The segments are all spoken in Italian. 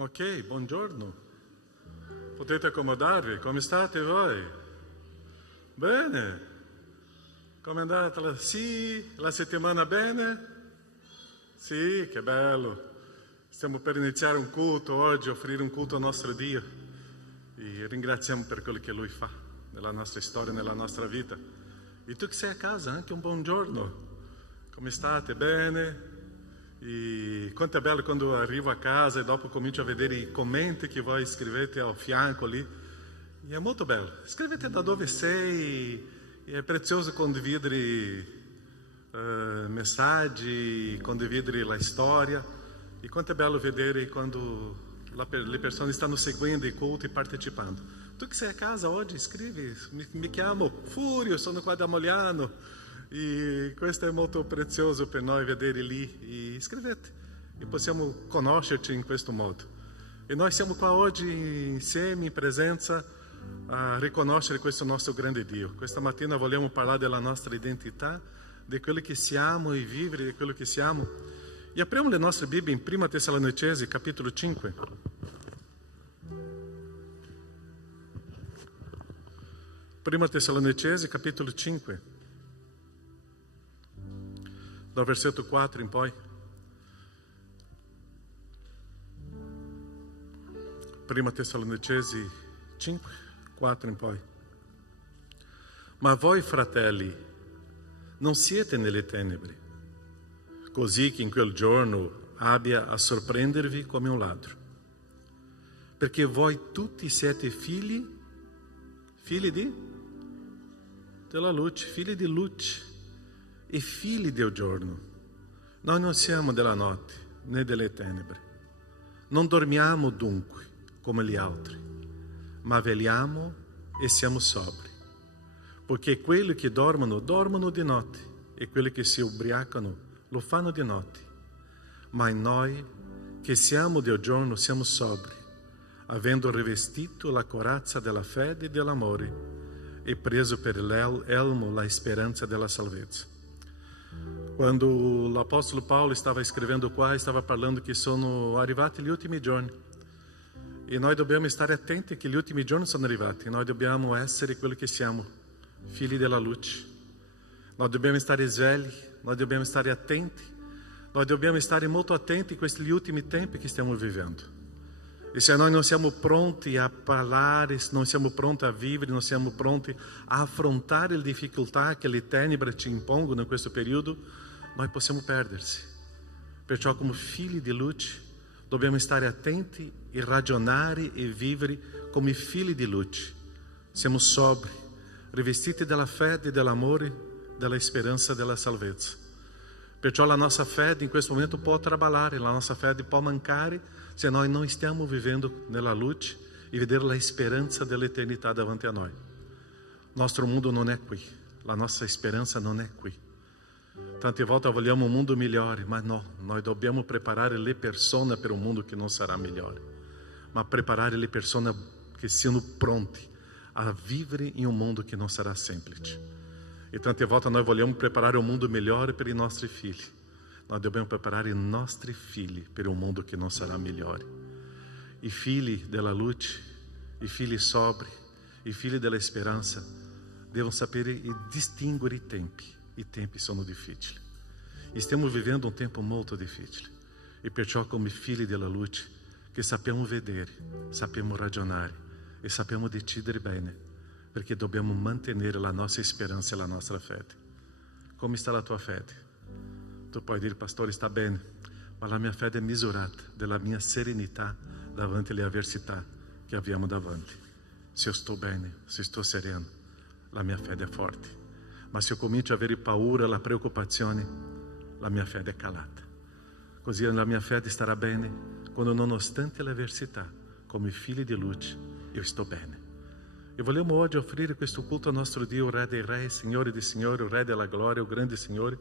Ok, buongiorno. Potete accomodarvi? Come state voi? Bene. Come è andata? Sì, la settimana bene? Sì, che bello. Stiamo per iniziare un culto oggi, offrire un culto al nostro Dio. E ringraziamo per quello che Lui fa nella nostra storia, nella nostra vita. E tu che sei a casa, anche un buongiorno. Come state? Bene? E quanto è bello quando arrivo a casa e dopo comincio a vedere i commenti che voi scrivete ao fianco lì. E è molto bello. Scrivete da dove sei. E è prezioso condividere messaggi, condividere la storia. E quanto è bello vedere quando le persone stanno seguendo i culti e partecipando. Tu che sei a casa oggi, scrivi. Mi chiamo Furio, sono qua da Mogliano. E questo è molto prezioso per noi vedere lì. E scrivete. E possiamo conoscerci in questo modo. E noi siamo qua oggi insieme, in presenza, a riconoscere questo nostro grande Dio. Questa mattina vogliamo parlare della nostra identità, di quello che siamo e vivere di quello che siamo. E apriamo le nostre Bibbie in 1 Tessalonicesi, capitolo 5. 1 Tessalonicesi, capitolo 5. Dal versetto 4 in poi. 1 Tessalonicesi 5, 4 in poi. Ma voi, fratelli, non siete nelle tenebre, così che in quel giorno abbia a sorprendervi come un ladro. Perché voi tutti siete figli della luce, figli di luce e figli del giorno. Noi non siamo della notte né delle tenebre. Non dormiamo dunque come gli altri, ma vegliamo e siamo sobri. Perché quelli che dormono di notte e quelli che si ubriacano lo fanno di notte. Ma noi che siamo del giorno siamo sobri, avendo rivestito la corazza della fede e dell'amore e preso per l'elmo la speranza della salvezza. Quando l'Apostolo Paulo stava scrivendo qua, stava parlando che sono arrivati gli ultimi giorni. E noi dobbiamo stare attenti che gli ultimi giorni sono arrivati. Noi dobbiamo essere quello che siamo, figli della luce. Noi dobbiamo stare svegli, noi dobbiamo stare attenti. Noi dobbiamo stare molto attenti a questi ultimi tempi che stiamo vivendo. E se noi non siamo pronti a parlare, non siamo pronti a vivere, non siamo pronti a affrontare le difficoltà che le tenebre ci impongono in questo periodo, noi possiamo perdersi. Perciò come figli di luce dobbiamo stare attenti e ragionare e vivere come figli di luce. Siamo sobri, rivestiti della fede, dell'amore, della speranza, della salvezza. Perciò la nostra fede in questo momento può trabalhare, la nostra fede può mancare se noi non stiamo vivendo nella luce e vedere la speranza dell'eternità davanti a noi. Il nostro mondo non è qui, la nostra speranza non è qui. Tante volte vogliamo un mondo migliore, ma no, noi dobbiamo preparare le persone per un mondo che non sarà migliore, ma preparare le persone che siano pronti a vivere in un mondo che non sarà semplice. E tante volte noi vogliamo preparare un mondo migliore per i nostri figli. Noi dobbiamo preparare i nostri figli per un mondo che non sarà migliore. I figli della luce, i figli sobri, i figli della speranza devono sapere distinguere i tempi. I tempi sono difficili. E stiamo vivendo un tempo molto difficile. E perciò come figli della luce che sappiamo vedere, sappiamo ragionare e sappiamo decidere bene, perché dobbiamo mantenere la nostra speranza e la nostra fede. Come sta la tua fede? Tu puoi dire, pastore, sta bene, ma la mia fede è misurata della mia serenità davanti alle avversità che abbiamo davanti. Se io sto bene, se sto sereno, la mia fede è forte. Ma se io comincio a avere paura, la preoccupazione, la mia fede è calata. Così la mia fede starà bene quando, nonostante l'avversità, come figli di luce, io sto bene. E vogliamo oggi offrire questo culto al nostro Dio, o Re dei Re, Signore dei Signori, o Re della Gloria, o grande Signore.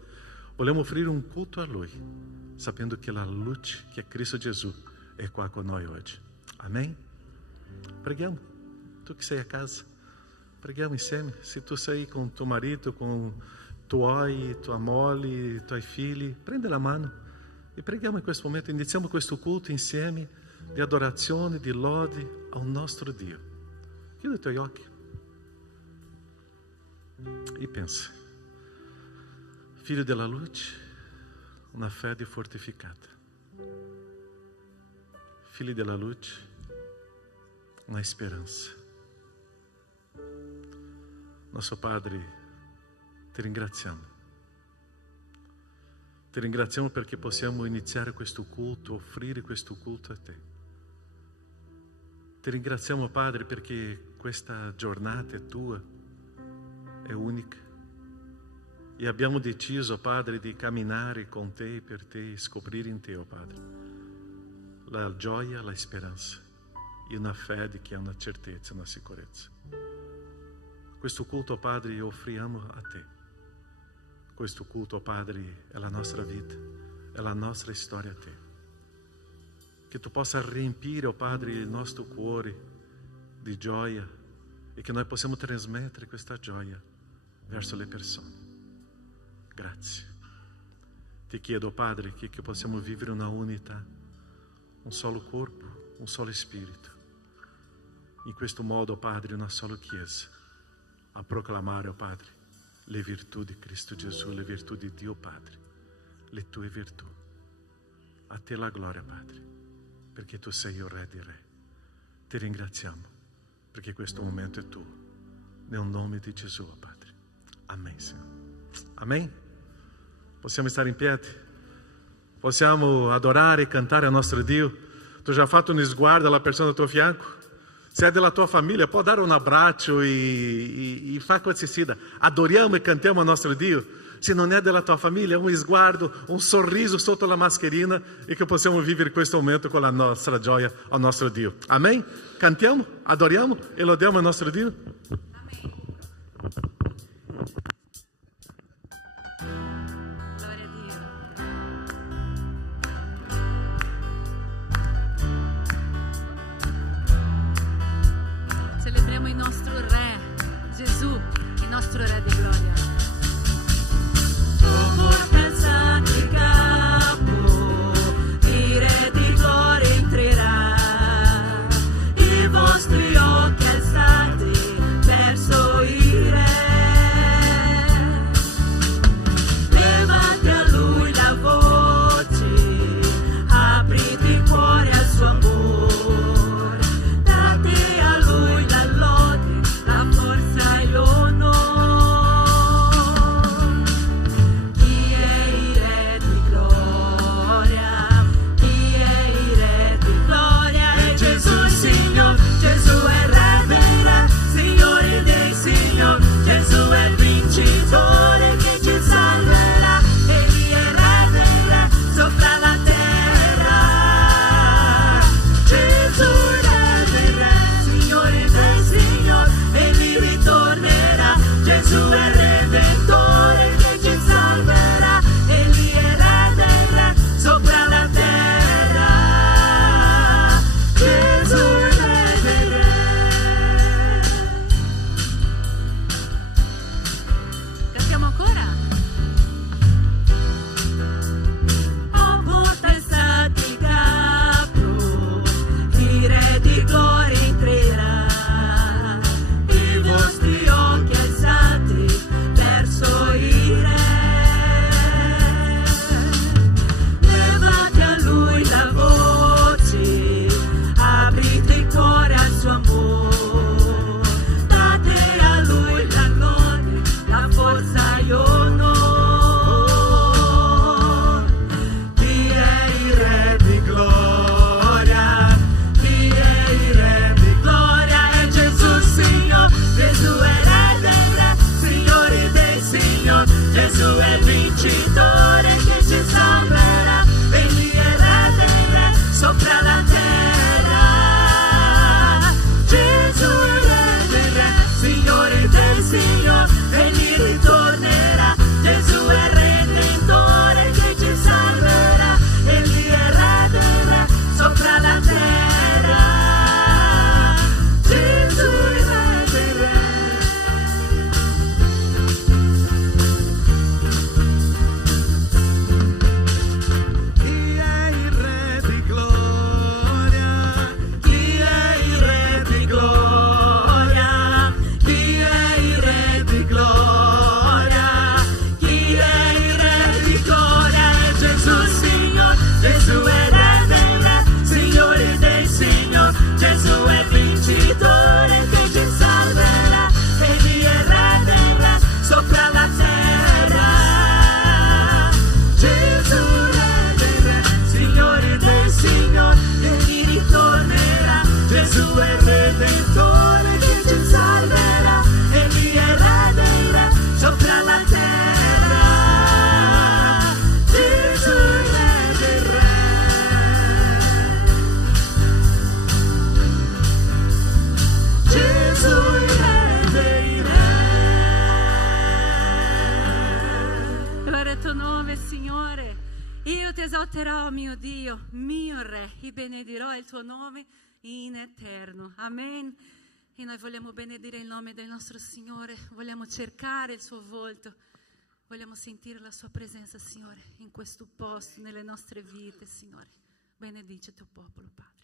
Vogliamo offrire un culto a Lui, sapendo che la luce, che è Cristo Gesù, è qua con noi oggi. Amém? Preghiamo. Tu che sei a casa, preghiamo insieme. Se tu sei con tuo marito, con tua moglie, tuoi figli, prende la mano e preghiamo in questo momento. Iniziamo questo culto insieme, di adorazione, di lode al nostro Dio. Chiudi i tuoi occhi e pensa. Figlio della luce, una fede fortificata. Figli della luce, una speranza. Nostro Padre, ti ringraziamo. Ti ringraziamo perché possiamo iniziare questo culto, offrire questo culto a te. Ti ringraziamo, Padre, perché questa giornata è tua, è unica. E abbiamo deciso, Padre, di camminare con te, per te, scoprire in te, oh Padre, la gioia, la speranza e una fede che è una certezza, una sicurezza. Questo culto, Padre, offriamo a te. Questo culto, Padre, è la nostra vita, è la nostra storia a te. Che tu possa riempire, oh Padre, il nostro cuore di gioia e che noi possiamo trasmettere questa gioia verso le persone. Grazie. Ti chiedo, Padre, che possiamo vivere una unità, un solo corpo, un solo spirito. In questo modo, Padre, una sola Chiesa a proclamare, oh Padre, le virtù di Cristo Gesù, le virtù di Dio Padre, le tue virtù. A te la gloria, Padre, perché tu sei il Re di Re. Ti ringraziamo perché questo momento è tuo. Nel nome di Gesù, oh Padre. Amen, Signore. Amen. Possiamo stare in piedi? Possiamo adorare e cantare al nostro Dio? Tu già fatto un sguardo alla persona al tuo fianco? Se è della tua famiglia, può dare un abbraccio e fa così sia. Adoriamo e cantiamo al nostro Dio. Se non è della tua famiglia, un sguardo, un sorriso sotto la mascherina e che possiamo vivere questo momento con la nostra gioia al nostro Dio. Amen? Cantiamo, adoriamo e lodiamo il nostro Dio. Gloria a Dio. Celebriamo il nostro Re, Gesù, il nostro Re di gloria. Fortaleza di capo, il Re di gloria entrerà, i vostri occhi alzati verso il Re. Levate a Lui la voce, aprite il cuore al suo amore, date a Lui la lode, la forza e l'onore. Chi è il Re di gloria? Chi è il Re di gloria? È Gesù il Signore, Gesù è il Re dei Re, Signore dei Signori, Gesù è il vincitore che ci salverà. Egli è il Re dei Re, sopra la terra. Gesù è il Re dei Re, Signore dei Signori, Egli ritornerà. Gesù è il Redentore che ci salverà. Egli è il Re dei Re, sopra la terra. Gesù è il Re dei Re. Cantiamo ancora? Oh, potestà di capo, il Re di gloria entrerà, i vostri occhi alzati il tuo nome, Signore. Io ti esalterò, mio Dio, mio Re, e benedirò il tuo nome in eterno. Amen. E noi vogliamo benedire il nome del nostro Signore, vogliamo cercare il suo volto, vogliamo sentire la sua presenza, Signore, in questo posto, nelle nostre vite, Signore. Benedice il tuo popolo, Padre.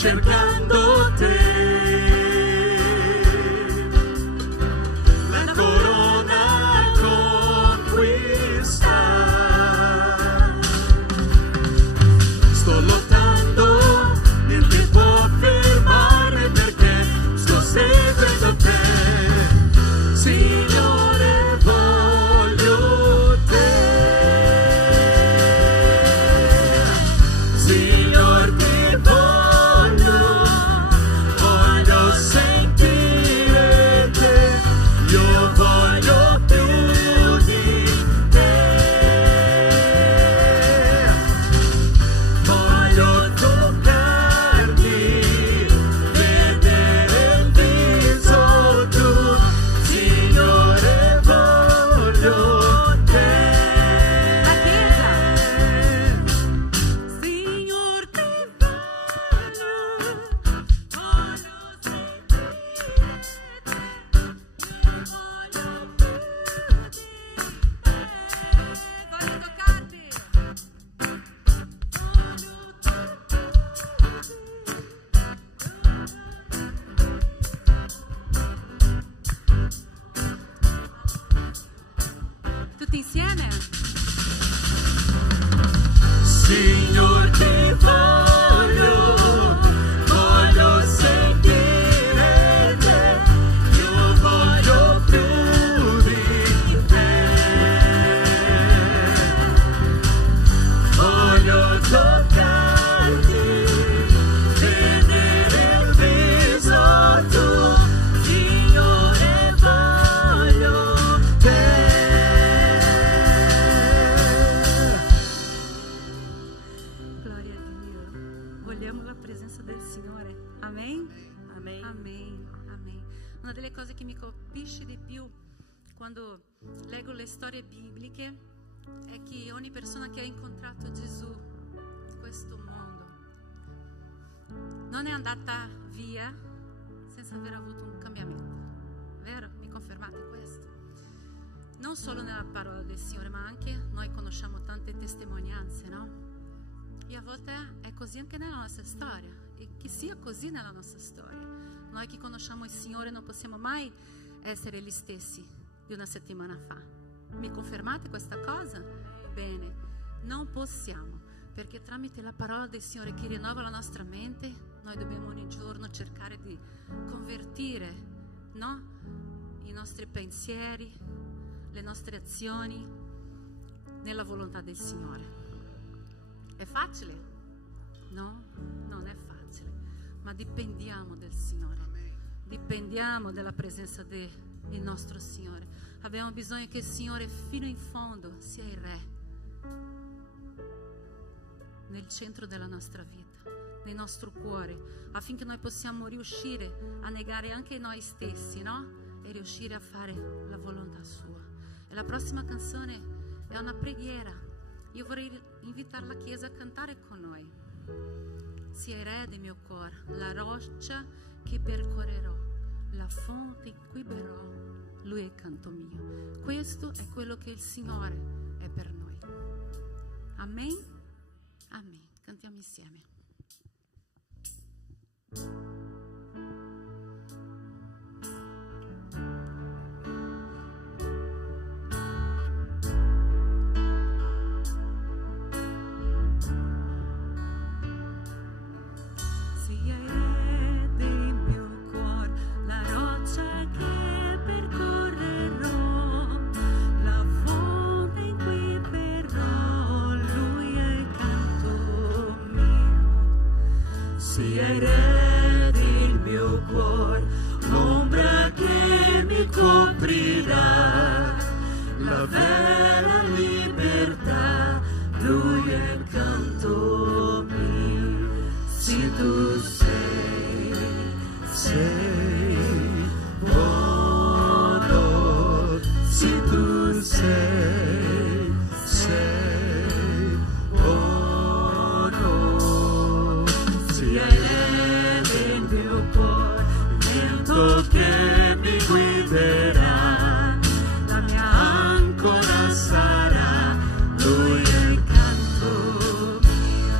cercando te. La corona conquista. Sto lottando, niente può fermarmi perché sto seguendo te. Signore, voglio te. Signor, ti voglio tutti insieme. Signor, ti voglio sentire te, io voglio più di te, voglio toccarti, vedere il viso tuo, Signore, voglio te. Gloria a Dio. Vogliamo la presenza del Signore. Amen. Amen. Amen. Amen. Una delle cose che mi colpisce di più quando leggo le storie bibliche è che ogni persona che ha incontrato Gesù in questo mondo non è andata via senza aver avuto un cambiamento. Vero? Mi confermate questo? Non solo nella parola del Signore, ma anche noi conosciamo tante testimonianze, no? E a volte è così anche nella nostra storia, e che sia così nella nostra storia. Noi che conosciamo il Signore non possiamo mai essere gli stessi di una settimana fa. Mi confermate questa cosa? Bene, non possiamo, perché tramite la parola del Signore che rinnova la nostra mente, noi dobbiamo ogni giorno cercare di convertire, no? I nostri pensieri, le nostre azioni nella volontà del Signore. È facile? No, non è facile, ma dipendiamo del Signore, dipendiamo della presenza del nostro Signore. Abbiamo bisogno che il Signore fino in fondo sia il Re nel centro della nostra vita, nel nostro cuore, affinché noi possiamo riuscire a negare anche noi stessi, no? E riuscire a fare la volontà sua. E la prossima canzone è una preghiera. Io vorrei invitare la Chiesa a cantare con noi. Sia il Re del mio cuore, la roccia che percorrerò, la fonte in cui berrò, Lui è il canto mio. Questo è quello che il Signore è per noi. Amen? Amen. Cantiamo insieme. Sia il Re del mio cuore, l'ombra che mi coprirà, la vera libertà, Lui è il canto mio. Se tu sei buono, se tu sei buono, sia il Re del mio cuore, il vento che mi guiderà, la mia ancora sarà, Lui è il canto mio.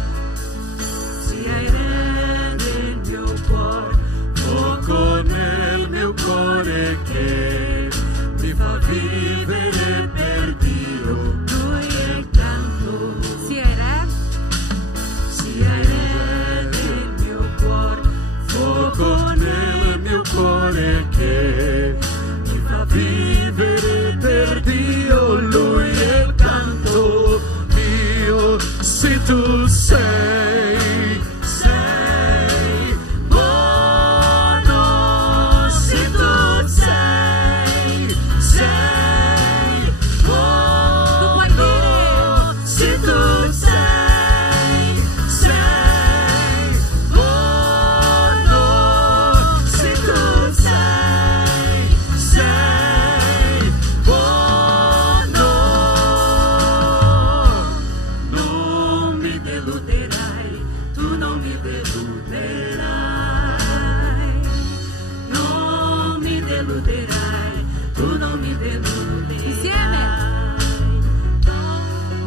Sia il Re del mio cuore, fuoco nel mio cuore che mi fa vivere per Dio, Lui è il canto. Sia il Re, Sia il Re del mio cuore, fuoco nel mio cuore che mi fa vivere per Dio, Lui è il canto mio. Se tu sei buono, se tu sei buono, se tu sei buono, se tu sei buono, non mi deluderai, tu non mi deluderai, non mi deluderai, tu non mi deluderai. insieme.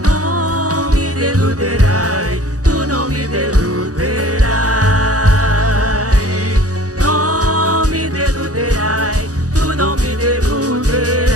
Non mi deluderai, tu non mi deluderai, non mi deluderai, tu non mi deluderai,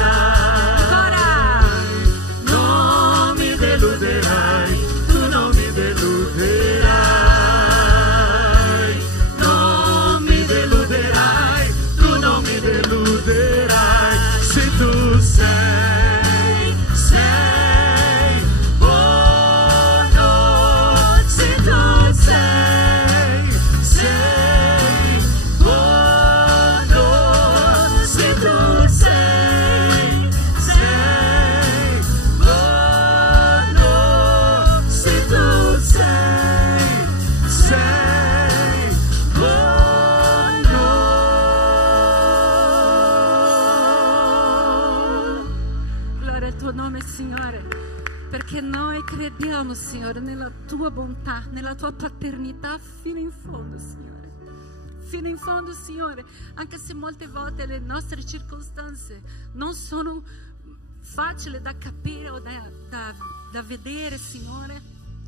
tuo nome, Signore, perché noi crediamo, Signore, nella tua bontà, nella tua paternità fino in fondo, Signore. Fino in fondo, Signore, anche se molte volte le nostre circostanze non sono facili da capire o da vedere, Signore,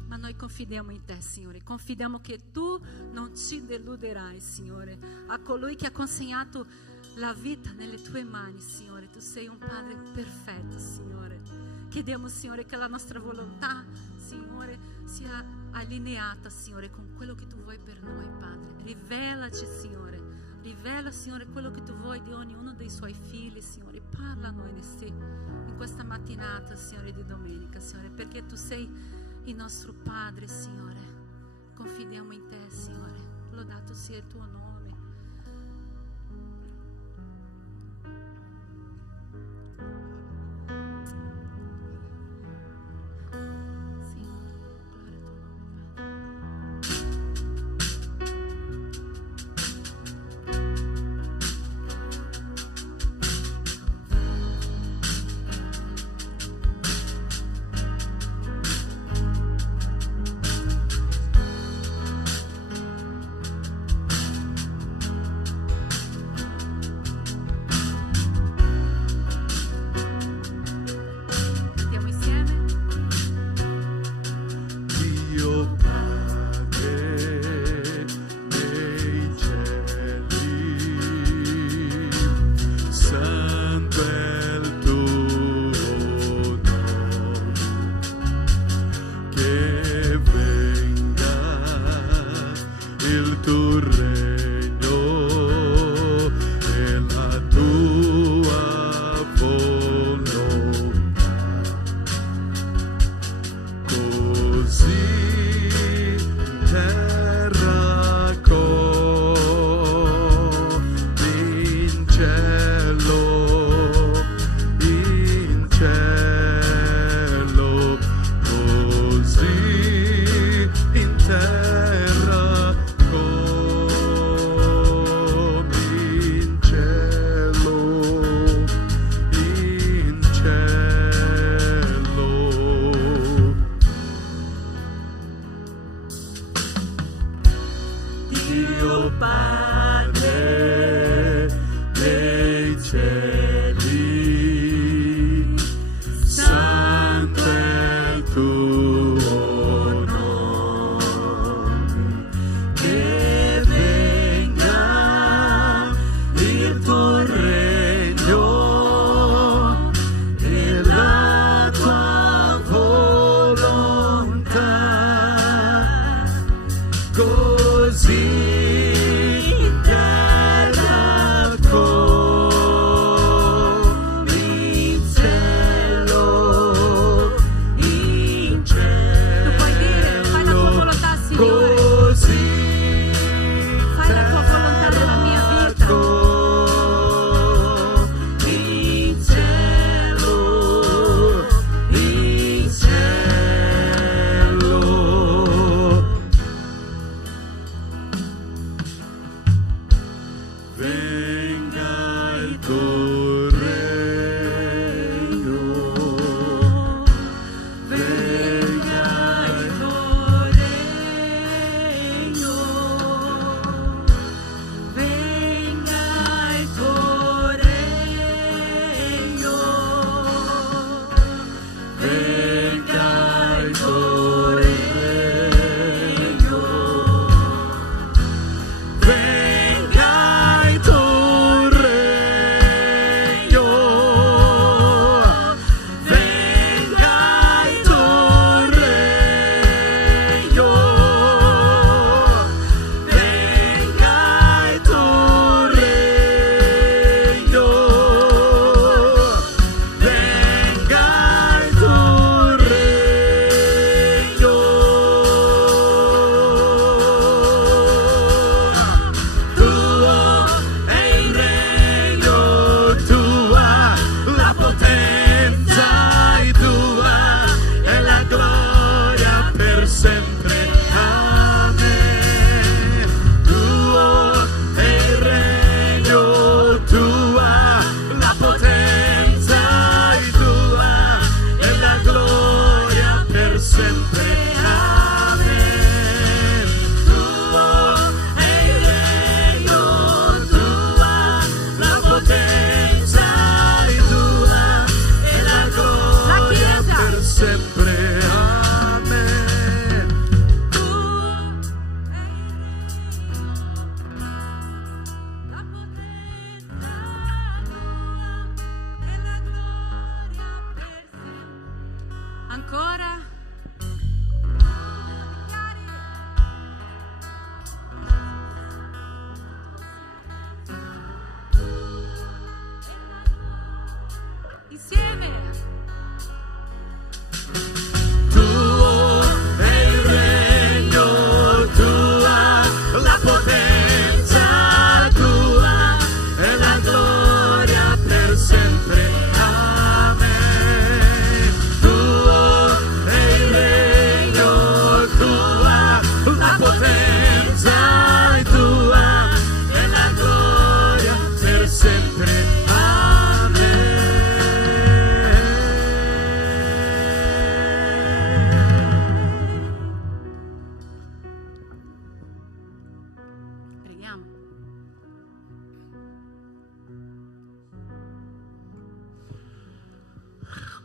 ma noi confidiamo in te, Signore. Confidiamo che tu non ci deluderai, Signore. A colui che ha consegnato la vita nelle tue mani, Signore. Tu sei un Padre perfetto, Signore. Chiediamo, Signore, che la nostra volontà, Signore, sia allineata, Signore, con quello che tu vuoi per noi, Padre. Rivelaci, Signore. Rivela, Signore, quello che tu vuoi di ognuno dei suoi figli, Signore. Parla a noi in questa mattinata, Signore, di domenica, Signore, perché tu sei il nostro Padre, Signore. Confidiamo in te, Signore. Lodato sia il tuo nome. Insieme. Tuo è il regno, tua la potenza, tua è la gloria per sempre. Amen. Tuo è il regno, tua la potenza, e tua è la gloria per sempre.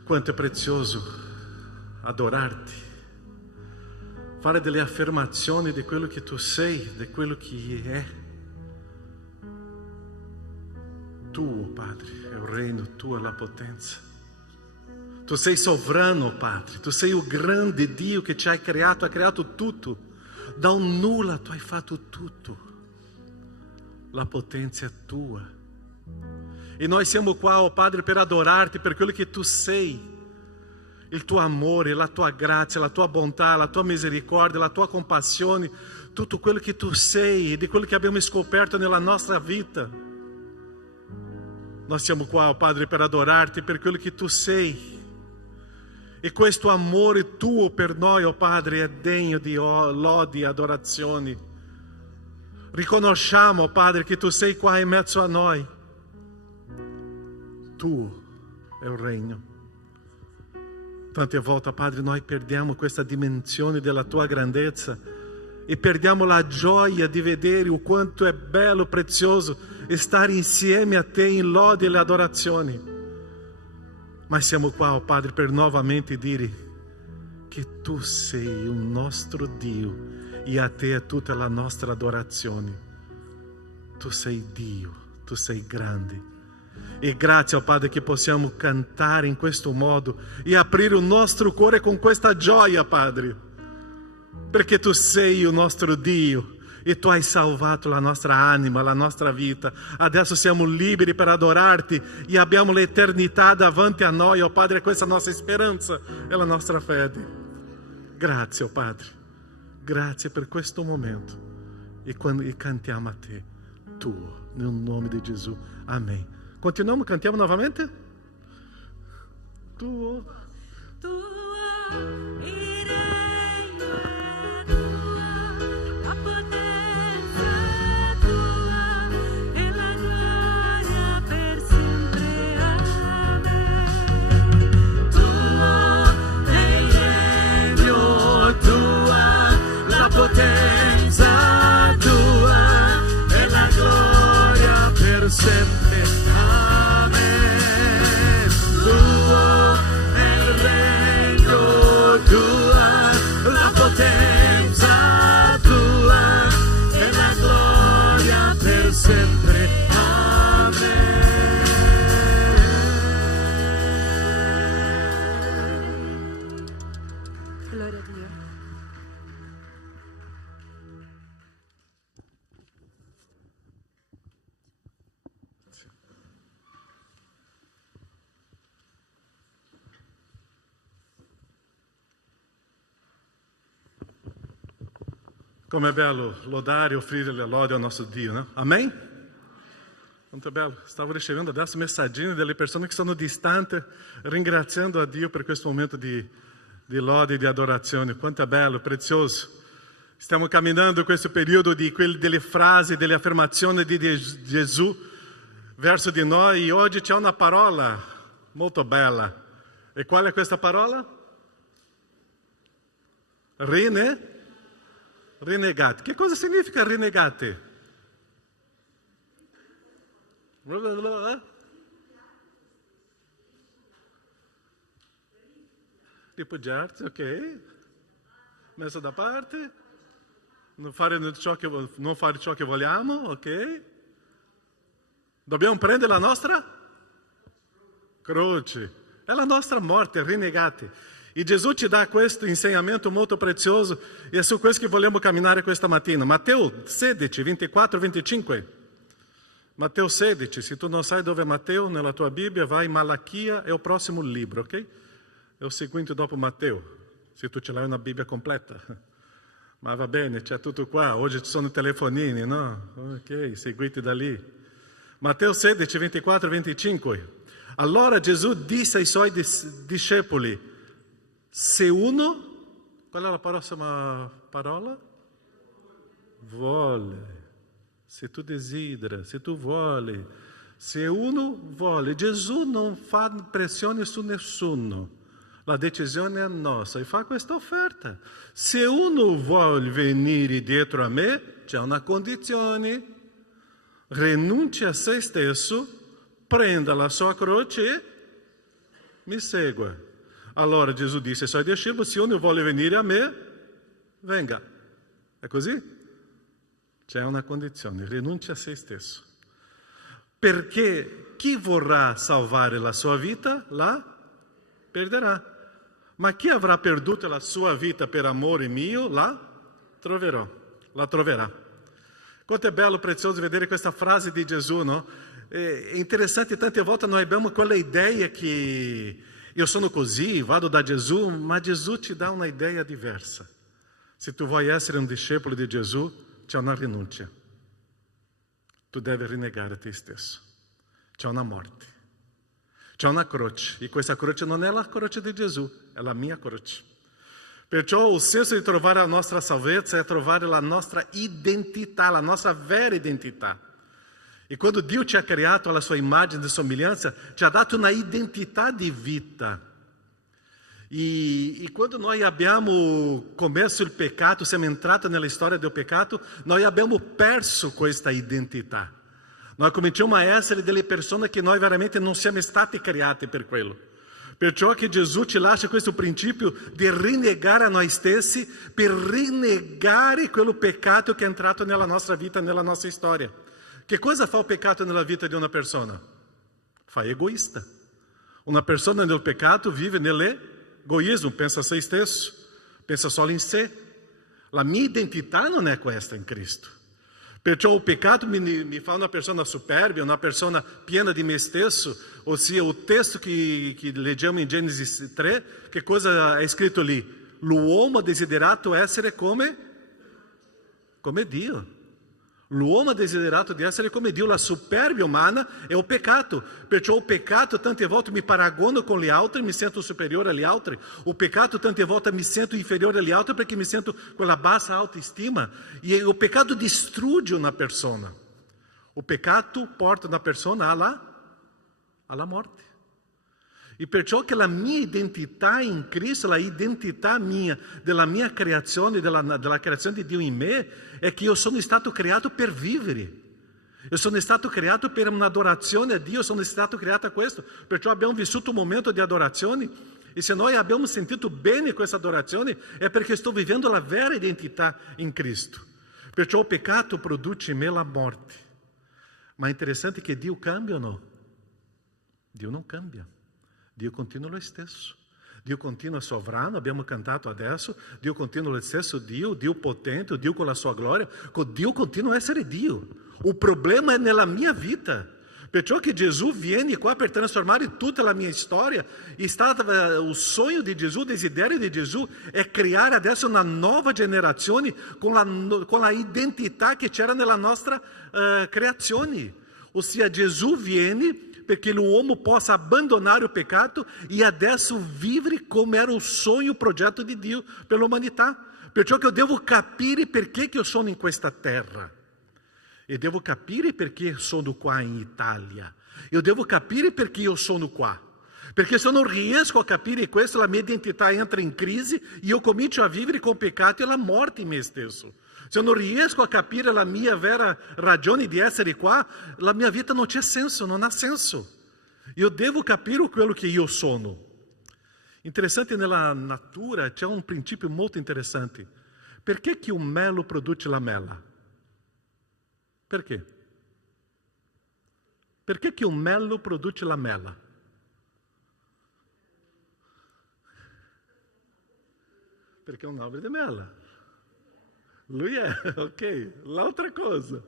Quanto è prezioso adorarti, fare delle affermazioni di quello che tu sei, di quello che è. Tuo, Padre, è il regno, tua è la potenza. Tu sei sovrano, Padre, tu sei il grande Dio che ci hai creato, ha creato tutto. Da un nulla tu hai fatto tutto. La potenza è tua. E noi siamo qua, oh Padre, per adorarti per quello che tu sei, il tuo amore, la tua grazia, la tua bontà, la tua misericordia, la tua compassione, tutto quello che tu sei e di quello che abbiamo scoperto nella nostra vita. Noi siamo qua, oh Padre, per adorarti per quello che tu sei. E questo amore tuo per noi, oh Padre, è degno di lodi e adorazioni. Riconosciamo, oh Padre, che tu sei qua in mezzo a noi. Tuo è il regno. Tante volte, Padre, noi perdiamo questa dimensione della tua grandezza e perdiamo la gioia di vedere o quanto è bello, prezioso stare insieme a te in lode e le adorazioni. Ma siamo qua, oh Padre, per novamente dire che tu sei un nostro Dio e a te è tutta la nostra adorazione. Tu sei Dio, tu sei grande. E grazie, oh Padre, che possiamo cantare in questo modo e aprire il nostro cuore con questa gioia, Padre, perché tu sei il nostro Dio e tu hai salvato la nostra anima, la nostra vita. Adesso siamo liberi per adorarti e abbiamo l'eternità davanti a noi, oh Padre. Questa è la nostra speranza e la nostra fede. Grazie, oh Padre, grazie per questo momento e cantiamo a te, tuo, nel nome di Gesù. Amen. Continuiamo, cantiamo novamente? Tuo. Tua il regno è tua, la potenza è tua e la gloria per sempre. Amen. Tuo è il regno, tua la potenza, tua e la gloria per sempre. Gloria a Dio. Come è bello lodare e offrire le lodi al nostro Dio, no? Amen? Quanto è bello. Stavo ricevendo adesso messaggini delle persone che sono distanti, ringraziando a Dio per questo momento di lode e di adorazione. Quanto è bello, prezioso. Stiamo camminando in questo periodo delle frasi, delle affermazioni di Gesù verso di noi. E oggi c'è una parola molto bella. E qual è questa parola? Renegati. Che cosa significa renegati? Ripudiarti, ok. Messo da parte. Non fare ciò che vogliamo, ok. Dobbiamo prendere la nostra croce. È la nostra morte, renegati. E Gesù ci dà questo insegnamento molto prezioso e è su questo che vogliamo camminare questa mattina. Matteo 16, 24, 25. Matteo 16, se tu non sai dove è Matteo nella tua Bibbia, vai in Malachia, è il prossimo libro, ok? È il seguente dopo Matteo, se tu ce l'hai una Bibbia completa. Ma va bene, c'è tutto qua, oggi ci sono telefonini, no? Ok, seguite da lì. Matteo 16, 24, 25. Allora Gesù disse ai suoi discepoli, se uno, qual è la prossima parola? Vuole. Se tu desidera, se tu vuole. Se uno vuole. Gesù non fa pressione su nessuno. La decisione è nostra. E fa questa offerta. Se uno vuole venire dietro a me, c'è una condizione. Rinunci a se stesso, prenda la sua croce e mi segua. Allora Gesù disse ai suoi discepoli, se uno vuole venire a me, venga. È così? C'è una condizione, rinuncia a se stesso. Perché chi vorrà salvare la sua vita, la perderà. Ma chi avrà perduto la sua vita per amore mio, la troverà. Quanto è bello, prezioso vedere questa frase di Gesù, no? È interessante, tante volte noi abbiamo quella idea che io sono così, vado da Gesù, ma Gesù ti dà una idea diversa. Se tu vuoi essere un discepolo di Gesù, c'è una rinuncia. Tu devi rinnegare te stesso. C'è una morte. C'è una croce. E questa croce non è la croce di Gesù, è la mia croce. Perciò il senso di trovare la nostra salvezza è trovare la nostra identità, la nostra vera identità. E quando Dio ci ha creato alla sua immagine e somiglianza, ci ha dato una identità di vita. E quando noi abbiamo commesso il peccato, siamo entrati nella storia del peccato, noi abbiamo perso questa identità. Noi cominciamo a essere delle persone che noi veramente non siamo stati creati per quello. Perciò che Gesù ci lascia questo principio di rinnegare a noi stessi per rinnegare quello peccato che è entrato nella nostra vita, nella nostra storia. Che cosa fa il peccato nella vita di una persona? Fa egoista. Una persona nel peccato vive nell'egoismo, pensa a se stesso, pensa solo in sé. La mia identità non è questa in Cristo. Perciò il peccato mi fa una persona superbia, una persona piena di me stesso. Ossia, il testo che leggiamo in Genesi 3, che cosa è scritto lì? L'uomo ha desiderato essere come Dio. L'uomo ha desiderato di essere come Dio, la superbia umana è il peccato. Perciò il peccato tante volte mi paragono con gli altri, mi sento superiore agli altri. Il peccato tante volte mi sento inferiore agli altri perché mi sento con la bassa autoestima. E il peccato distrugge una persona. Il peccato porta una persona alla morte. E perciò che la mia identità in Cristo, la identità mia, della mia creazione, della creazione di Dio in me, è che io sono stato creato per vivere. Io sono stato creato per un'adorazione a Dio, sono stato creato a questo. Perciò abbiamo vissuto un momento di adorazione e se noi abbiamo sentito bene questa adorazione è perché sto vivendo la vera identità in Cristo. Perciò il peccato produce in me la morte. Ma è interessante che Dio cambia o no? Dio non cambia. Dio continua lo stesso. Dio continua sovrano, abbiamo cantato adesso. Dio continua lo stesso Dio potente, Dio con la sua gloria. Dio continua a essere Dio. Il problema è nella mia vita. Perciò che Gesù viene qua per trasformare tutta la mia storia. E il sogno di Gesù, il desiderio di Gesù è creare adesso una nuova generazione con la identità che c'era nella nostra creazione. Ossia, Gesù viene perché l'uomo possa abbandonare il peccato e adesso vivere come era il sogno, il progetto di Dio per l'umanità. Perciò che io devo capire perché che io sono in questa terra. E devo capire perché sono qua in Italia. Io devo capire perché io sono qua. Perché se eu non riesco a capire questo, la mia identità entra in crisi e io comincio a vivere con il peccato e la morte in me stesso. Se eu non riesco a capire la mia vera ragione di essere qua, la mia vita non c'è senso, non ha senso. Io devo capire quello che io sono. Interessante, nella natura c'è un principio molto interessante. Perché che un melo produce la mela? Perché? Perché che un melo produce la mela? Perché è un albero di mela. Lui è, ok. L'altra cosa.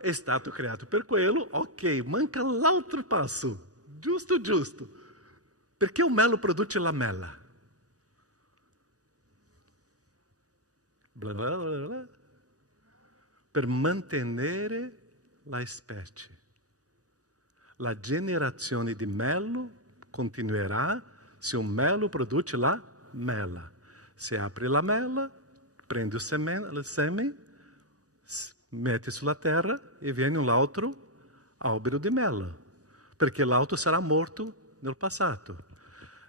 è stato creato per quello, ok, manca l'altro passo, giusto, perché o melo produce lamella. Bla bla bla bla. Per mantenere la specie. La generazione di melo continuerà se un melo produce la mela. Se apre la mela, prende il seme, mette sulla terra e viene un altro albero di mela, perché l'altro sarà morto nel passato.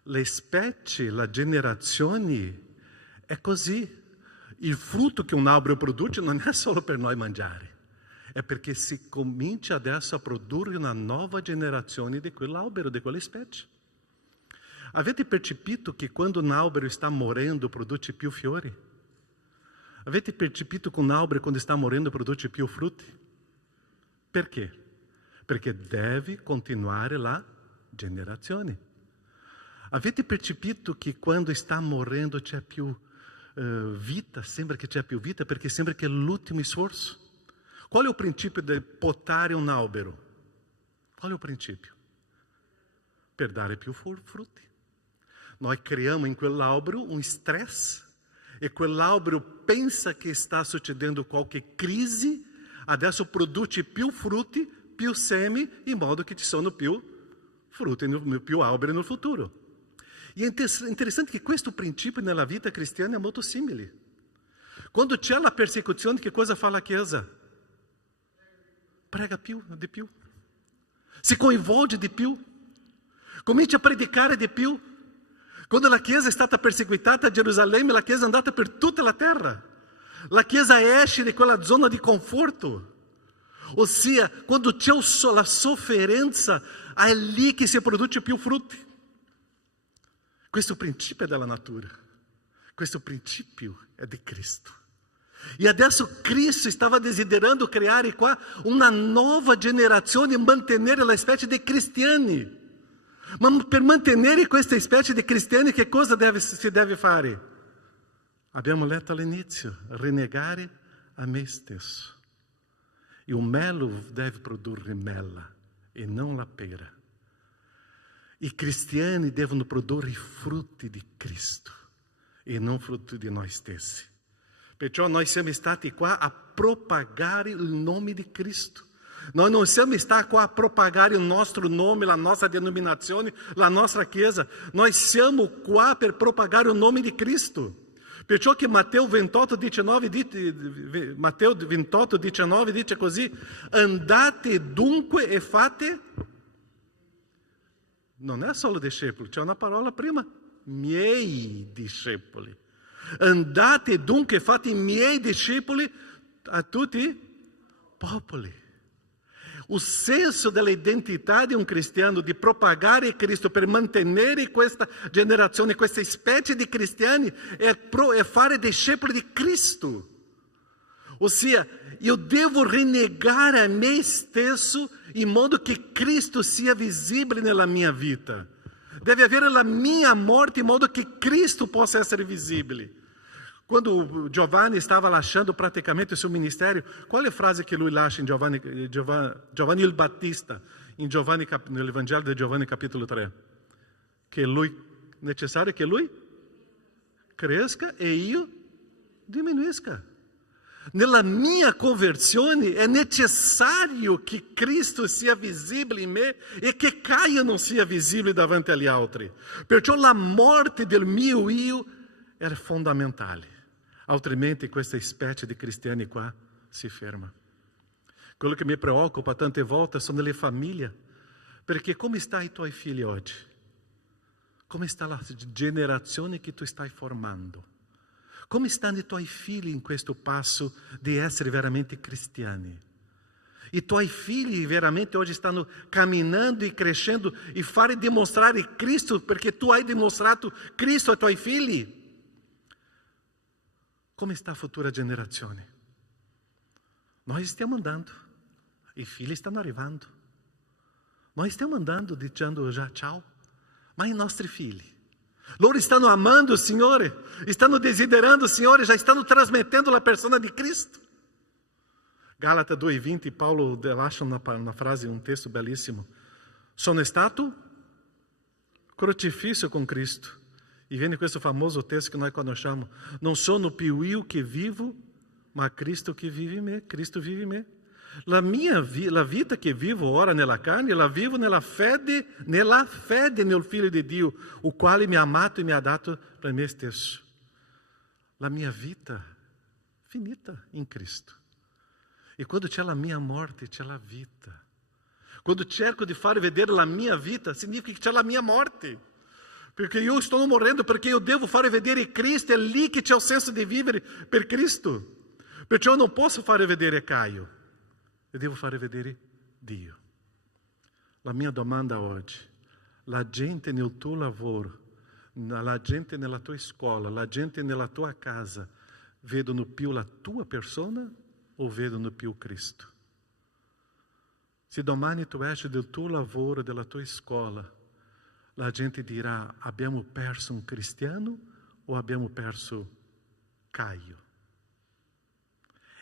Le specie, la generazione è così. Il frutto che un albero produce non è solo per noi mangiare, è perché si comincia adesso a produrre una nuova generazione di quell'albero, di quella specie. Avete percepito che quando un albero sta morendo produce più fiori? Avete percepito che un albero quando sta morendo produce più frutti? Perché? Perché deve continuare la generazione. Avete percepito che quando sta morendo c'è più vita, sembra che c'è più vita, perché sembra che è l'ultimo sforzo. Qual è il principio di potare un albero? Qual è il principio? Per dare più frutti. Noi creiamo in quell'albero un stress e quell'albero pensa che sta succedendo qualche crisi, adesso produce più frutti, più semi, in modo che ci sono più frutti, più alberi nel futuro. E è interessante che questo principio nella vita cristiana è molto simile. Quando c'è la persecuzione, che cosa fa la Chiesa? Prega di più. Si coinvolge di più. Comincia a predicare di più. Quando la Chiesa è stata perseguitata a Gerusalemme, la Chiesa è andata per tutta la terra. La Chiesa esce di quella zona di conforto. Ossia, quando c'è la sofferenza, è lì che si produce più frutti. Questo principio è della natura, questo principio è di Cristo. E adesso Cristo stava desiderando creare qua una nuova generazione e mantenere la specie di cristiani. Ma per mantenere questa specie di cristiani che cosa si deve fare? Abbiamo letto all'inizio, rinnegare a me stesso. E un melo deve produrre mela e non la pera. I cristiani devono produrre i frutti di Cristo e non frutti di noi stessi. Perciò noi siamo stati qua a propagare il nome di Cristo. Noi non siamo stati qua a propagare il nostro nome, la nostra denominazione, la nostra chiesa. Noi siamo qua per propagare il nome di Cristo. Perciò che Matteo 28:19 dice così: andate dunque e fate. Non è solo discepoli, c'è una parola prima, miei discepoli. Andate dunque e fate miei discepoli a tutti i popoli. Il senso dell'identità di un cristiano, di propagare Cristo per mantenere questa generazione, questa specie di cristiani, è fare discepoli di Cristo. Ossia, io devo rinnegare a me stesso in modo che Cristo sia visibile nella mia vita. Deve avere la mia morte in modo che Cristo possa essere visibile. Quando Giovanni stava lasciando praticamente il suo ministero, qual è la frase che lui lascia in Giovanni il Battista, nell'Evangelo di Giovanni capitolo 3? Che lui, necessario che lui cresca e io diminuisca. Nella mia conversione è necessario che Cristo sia visibile in me e che Caio non sia visibile davanti agli altri. Perciò la morte del mio io è fondamentale. Altrimenti questa specie di cristiani qua si ferma. Quello che mi preoccupa tante volte sono le famiglie. Perché come stanno i tuoi figli oggi? Come sta la generazione che tu stai formando? Come stanno i tuoi figli in questo passo di essere veramente cristiani? I tuoi figli veramente oggi stanno camminando e crescendo e fare dimostrare Cristo perché tu hai dimostrato Cristo ai tuoi figli? Come sta a futura generazione? Noi stiamo andando, i figli stanno arrivando. Noi stiamo andando dicendo già ciao, ma i nostri figli? Loro stanno amando il Signore, stanno desiderando il Signore, já stanno trasmettendo la persona di Cristo. Gálatas 2:20, Paulo lascia una frase, un testo bellissimo. Sono stato crocifisso con Cristo. E viene questo famoso testo che noi conosciamo. Non sono più io che vivo, ma Cristo che vive in me. Cristo vive in me. La vita che vivo ora nella carne, la vivo nella fede nel Figlio di Dio, o quale mi ha amato e mi ha dato per me stesso. La mia vita finita in Cristo. E quando c'è la mia morte, c'è la vita. Quando cerco di fare vedere la mia vita, significa che c'è la mia morte. Perché io sto morendo, perché io devo fare vedere Cristo, è lì che c'è il senso di vivere per Cristo. Perciò non posso fare vedere Caio, io devo fare vedere Dio. La mia domanda oggi, la gente nel tuo lavoro, la gente nella tua scuola, la gente nella tua casa, vedono più la tua persona o vedono più Cristo? Se domani tu esci del tuo lavoro, della tua scuola, la gente dirà: abbiamo perso un cristiano o abbiamo perso Caio?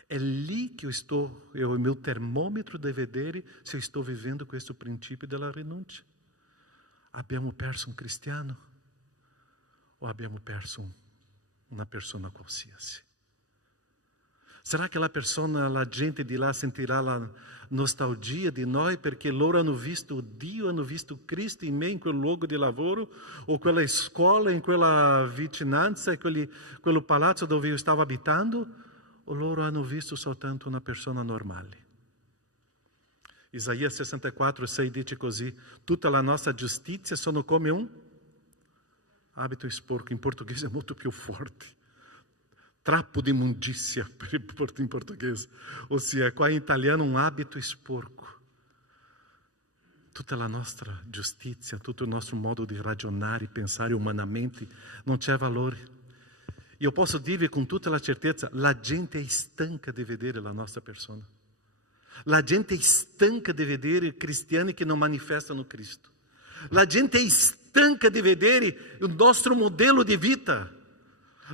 È lì che è il mio termômetro di vedere se sto vivendo questo principio della rinuncia. Abbiamo perso un cristiano o abbiamo perso una persona qualsiasi? Será che la gente di là sentirà la nostalgia di noi perché loro hanno visto Dio, hanno visto Cristo in me in quel luogo di lavoro, o quella scuola, in quella vicinanza, quello palazzo dove io stavo abitando, o loro hanno visto soltanto una persona normale? Isaia 64:6 dice così: tutta la nostra giustizia sono come un abito sporco. In portoghese è molto più forte. Trappo di immondizia in portoghese, ossia qua in italiano un abito sporco. Tutta la nostra giustizia, tutto il nostro modo di ragionare, pensare umanamente, non c'è valore. Io posso dirvi con tutta la certezza, la gente è stanca di vedere la nostra persona. La gente è stanca di vedere cristiani che non manifestano Cristo. La gente è stanca di vedere il nostro modello di vita.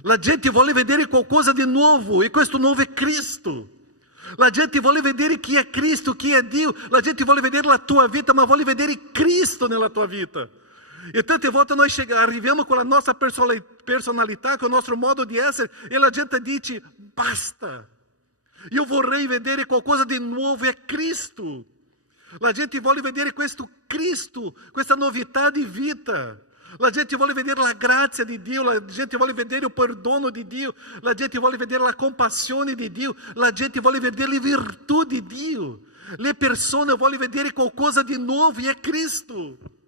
La gente vuole vedere qualcosa di nuovo, e questo nuovo è Cristo. La gente vuole vedere chi è Cristo, chi è Dio. La gente vuole vedere la tua vita, ma vuole vedere Cristo nella tua vita. E tante volte noi arriviamo con la nostra personalità, con il nostro modo di essere, e la gente dice: basta, io vorrei vedere qualcosa di nuovo, è Cristo. La gente vuole vedere questo Cristo, questa novità di vita. La gente vuole vedere la grazia di Dio, la gente vuole vedere il perdono di Dio, la gente vuole vedere la compassione di Dio, la gente vuole vedere le virtù di Dio. Le persone vogliono vedere qualcosa di nuovo, e è Cristo.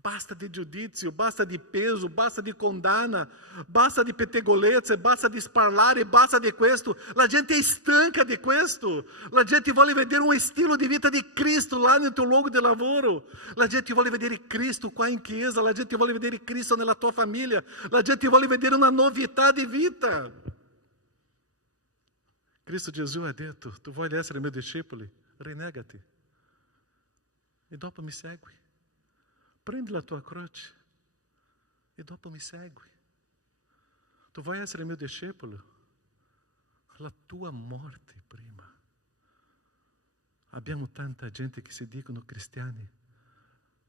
Basta di giudizio, basta di peso, basta di condanna, basta di pettegolezze, basta di sparlare, basta di questo. La gente è stanca di questo. La gente vuole vedere un stile di vita di Cristo là nel tuo luogo di lavoro. La gente vuole vedere Cristo qua in chiesa. La gente vuole vedere Cristo nella tua famiglia. La gente vuole vedere una novità di vita. Cristo Gesù ha detto: tu vuoi essere mio discepolo? Renegati e dopo mi segui. Prendi la tua croce e dopo mi segui. Tu vuoi essere mio discepolo? La tua morte prima. Abbiamo tanta gente che si dicono cristiani,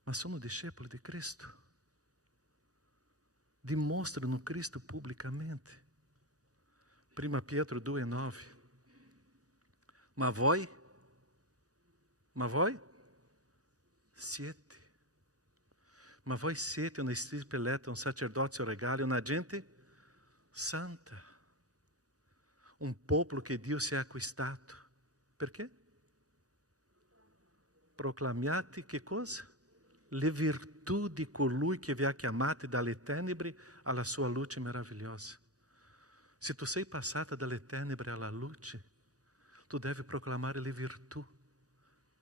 ma sono discepoli di Cristo. Dimostrano Cristo pubblicamente. Prima Pietro 2,9. Ma voi siete. Ma voi siete una stirpe eletta, un sacerdozio regale, una gente santa, un popolo che Dio si è acquistato. Perché? Proclamiate che cosa? Le virtù di colui che vi ha chiamati dalle tenebre alla sua luce meravigliosa. Se tu sei passata dalle tenebre alla luce, tu devi proclamare le virtù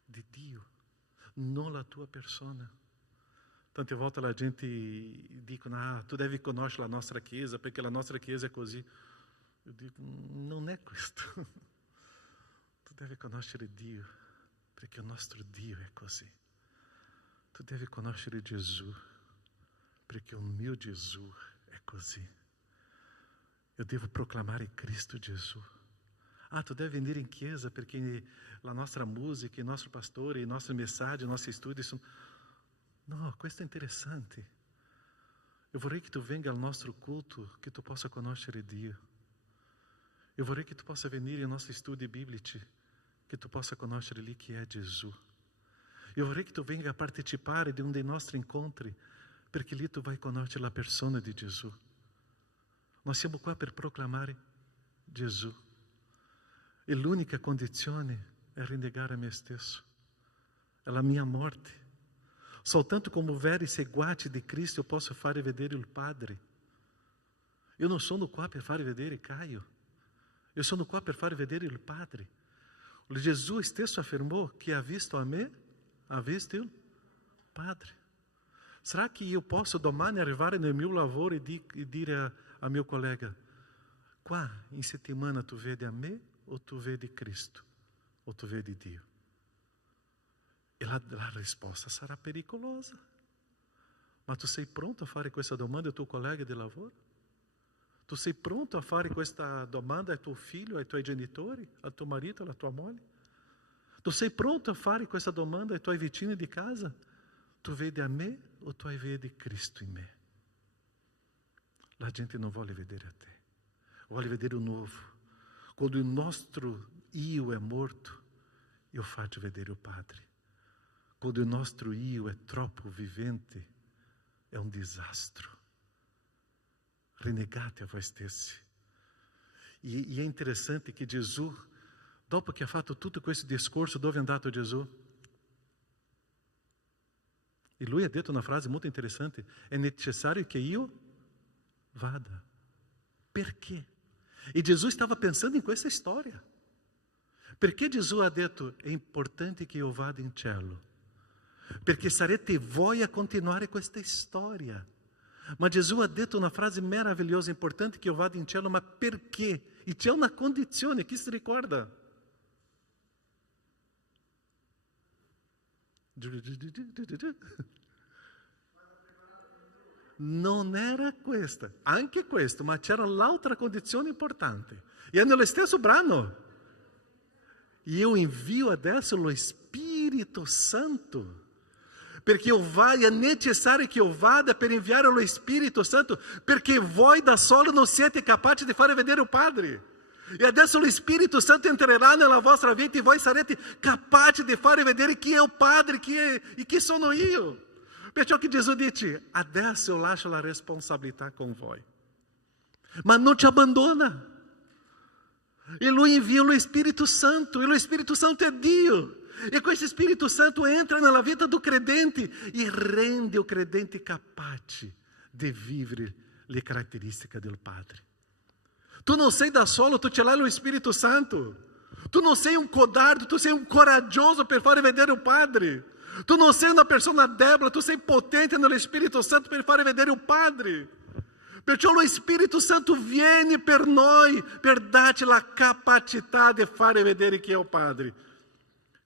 di Dio, non la tua persona. Tante volte la gente dice: tu devi conoscere la nostra chiesa, perché la nostra chiesa è così. Io dico: non è questo. Tu devi conoscere Dio, perché il nostro Dio è così. Tu devi conoscere Gesù, perché il mio Gesù è così. Io devo proclamare Cristo Gesù. Ah, tu deve venire in chiesa perché la nostra musica, il nostro pastore, i nostri messaggi, i nostri studi sono... No, questo è interessante. Eu vorrei che tu venga al nostro culto, che tu possa conoscere Dio. Eu vorrei che tu possa venire ai nostri studi biblici, che tu possa conoscere lì chi è Gesù. Eu vorrei che tu venga a partecipare di uno dei nostri incontri, perché lì tu vai conoscere la persona di Gesù. Nós siamo qua per proclamare Gesù. E l'unica condizione è rinnegare me stesso. È la mia morte. Soltanto como vero e seguace di Cristo eu posso fare vedere il Padre. Eu non sono qua per fare vedere Caio. Eu sono qua per fare vedere il Padre. Gesù stesso affermou que ha visto a me, ha visto il Padre. Será que eu posso domani arrivare nel mio lavoro e dire a mio collega: qua in settimana tu vedi a me o tu vedi Cristo? O tu vedi Dio? E la risposta sarà pericolosa. Ma tu sei pronto a fare questa domanda al tuo collega di lavoro? Tu sei pronto a fare questa domanda al tuo figlio, ai tuoi genitori, al tuo marito, alla tua moglie? Tu sei pronto a fare questa domanda ai tuoi vicini di casa? Tu vedi a me o tu vedi Cristo in me? La gente non vuole vedere a te, vuole vedere o novo. Quando il nostro io è morto, io faccio vedere il Padre. Quando il nostro io è troppo vivente, è un disastro. Renegate a voi stessi. E è interessante che Gesù, dopo che ha fatto tutto questo discorso, dove è andato Gesù? E lui ha detto una frase molto interessante: è necessario che io vada. Perché? E Gesù stava pensando in questa storia. Perché Gesù ha detto: è importante che io vada in cielo? Perché sarete voi a continuare questa storia. Ma Gesù ha detto una frase meravigliosa: importante che io vada in cielo, ma perché? E c'è una condizione, chi si ricorda? Non era questa, anche questo, ma c'era l'altra condizione importante. E è nello stesso brano. Io invio adesso lo Spirito Santo. Perché è necessario che io vada per inviare lo Spirito Santo, perché voi da solo non siete capaci di fare vedere il Padre. E adesso lo Spirito Santo entrerà nella vostra vita e voi sarete capaci di fare vedere chi è il Padre e chi sono io. Perciò che Gesù dice: adesso io lascio la responsabilità con voi. Ma non ci abbandona. E lui invia lo Spirito Santo, e lo Spirito Santo è Dio. E questo Spirito Santo entra nella vita do credente e rende o credente capace di vivere le caratteristiche del Padre. Tu non sei da solo, tu ce l'hai lo Spirito Santo. Tu non sei un codardo, tu sei un coraggioso per fare vedere il Padre. Tu non sei una persona debole, tu sei potente nello Spirito Santo per fare vedere il Padre. Perciò lo Spirito Santo viene per noi, per darci la capacità di fare vedere chi è il Padre.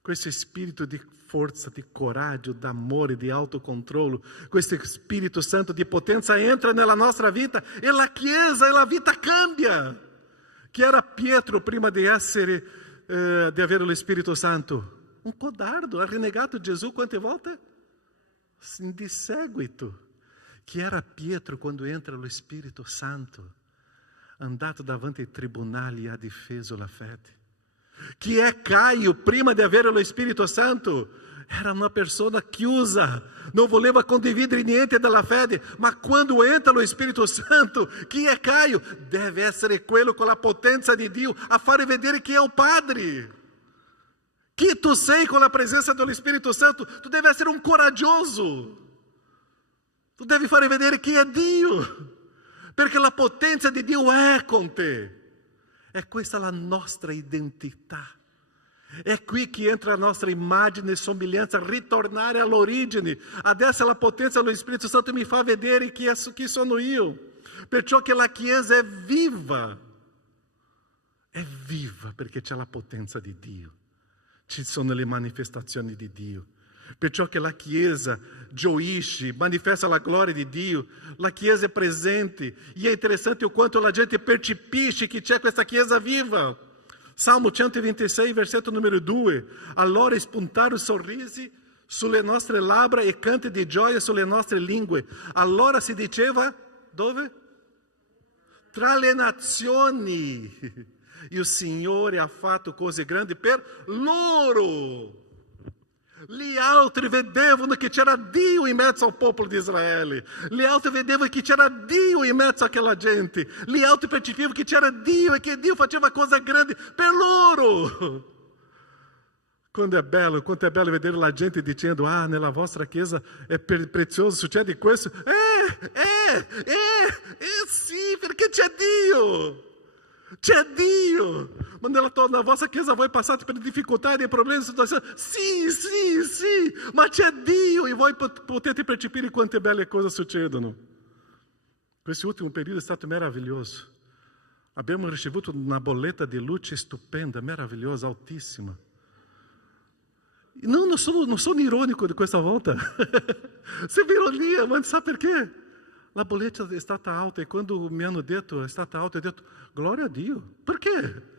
Questo spirito di forza, di coraggio, d'amore, di autocontrollo, questo Spirito Santo di potenza entra nella nostra vita e la Chiesa e la vita cambia. Chi era Pietro prima di avere lo Spirito Santo? Un codardo, ha rinnegato Gesù quante volte? Di seguito. Chi era Pietro quando entra lo Spirito Santo? Andato davanti ai tribunali e ha difeso la fede. Chi è Caio prima di avere lo Spirito Santo? Era una persona chiusa, non voleva condividere niente della fede, ma quando entra lo Spirito Santo, chi è Caio? Deve essere quello con la potenza di Dio a fare vedere chi è il Padre. Chi tu sei con la presenza dello Spirito Santo? Tu devi essere un coraggioso. Tu devi fare vedere chi è Dio, perché la potenza di Dio è con te. È questa la nostra identità. È qui che entra la nostra immagine e somiglianza, ritornare all'origine. Adesso la potenza dello Spirito Santo mi fa vedere chi sono io. Perciò che la Chiesa è viva perché c'è la potenza di Dio. Ci sono le manifestazioni di Dio. Perciò che la Chiesa gioisce, manifesta la gloria di Dio, la Chiesa è presente, e è interessante o quanto la gente percepisce che c'è questa Chiesa viva. Salmo 126, versetto numero 2. Allora spuntarono sorrisi sulle nostre labbra e canti di gioia sulle nostre lingue. Allora si diceva, dove? Tra le nazioni. Il Signore ha fatto cose grandi per loro. Gli altri vedevano che c'era Dio in mezzo al popolo di Israele. Gli altri vedevano che c'era Dio in mezzo a quella gente. Gli altri percepivano che c'era Dio e che Dio faceva cose grandi per loro. Quanto è bello vedere la gente dicendo, nella vostra chiesa è prezioso, succede questo. Sì, perché c'è Dio. C'è Dio. Ma nella vostra chiesa voi passate per difficoltà e problemi, situazioni. Sì, ma c'è Dio e voi potete percepire quante belle cose succedono. Questo ultimo periodo è stato meraviglioso. Abbiamo ricevuto una bolletta di luce stupenda, meravigliosa, altissima. Non sono ironico di questa volta. Sembra ironia, ma sa perché? La bolletta è stata alta e quando mi hanno detto è stata alta, ho detto, gloria a Dio. Perché?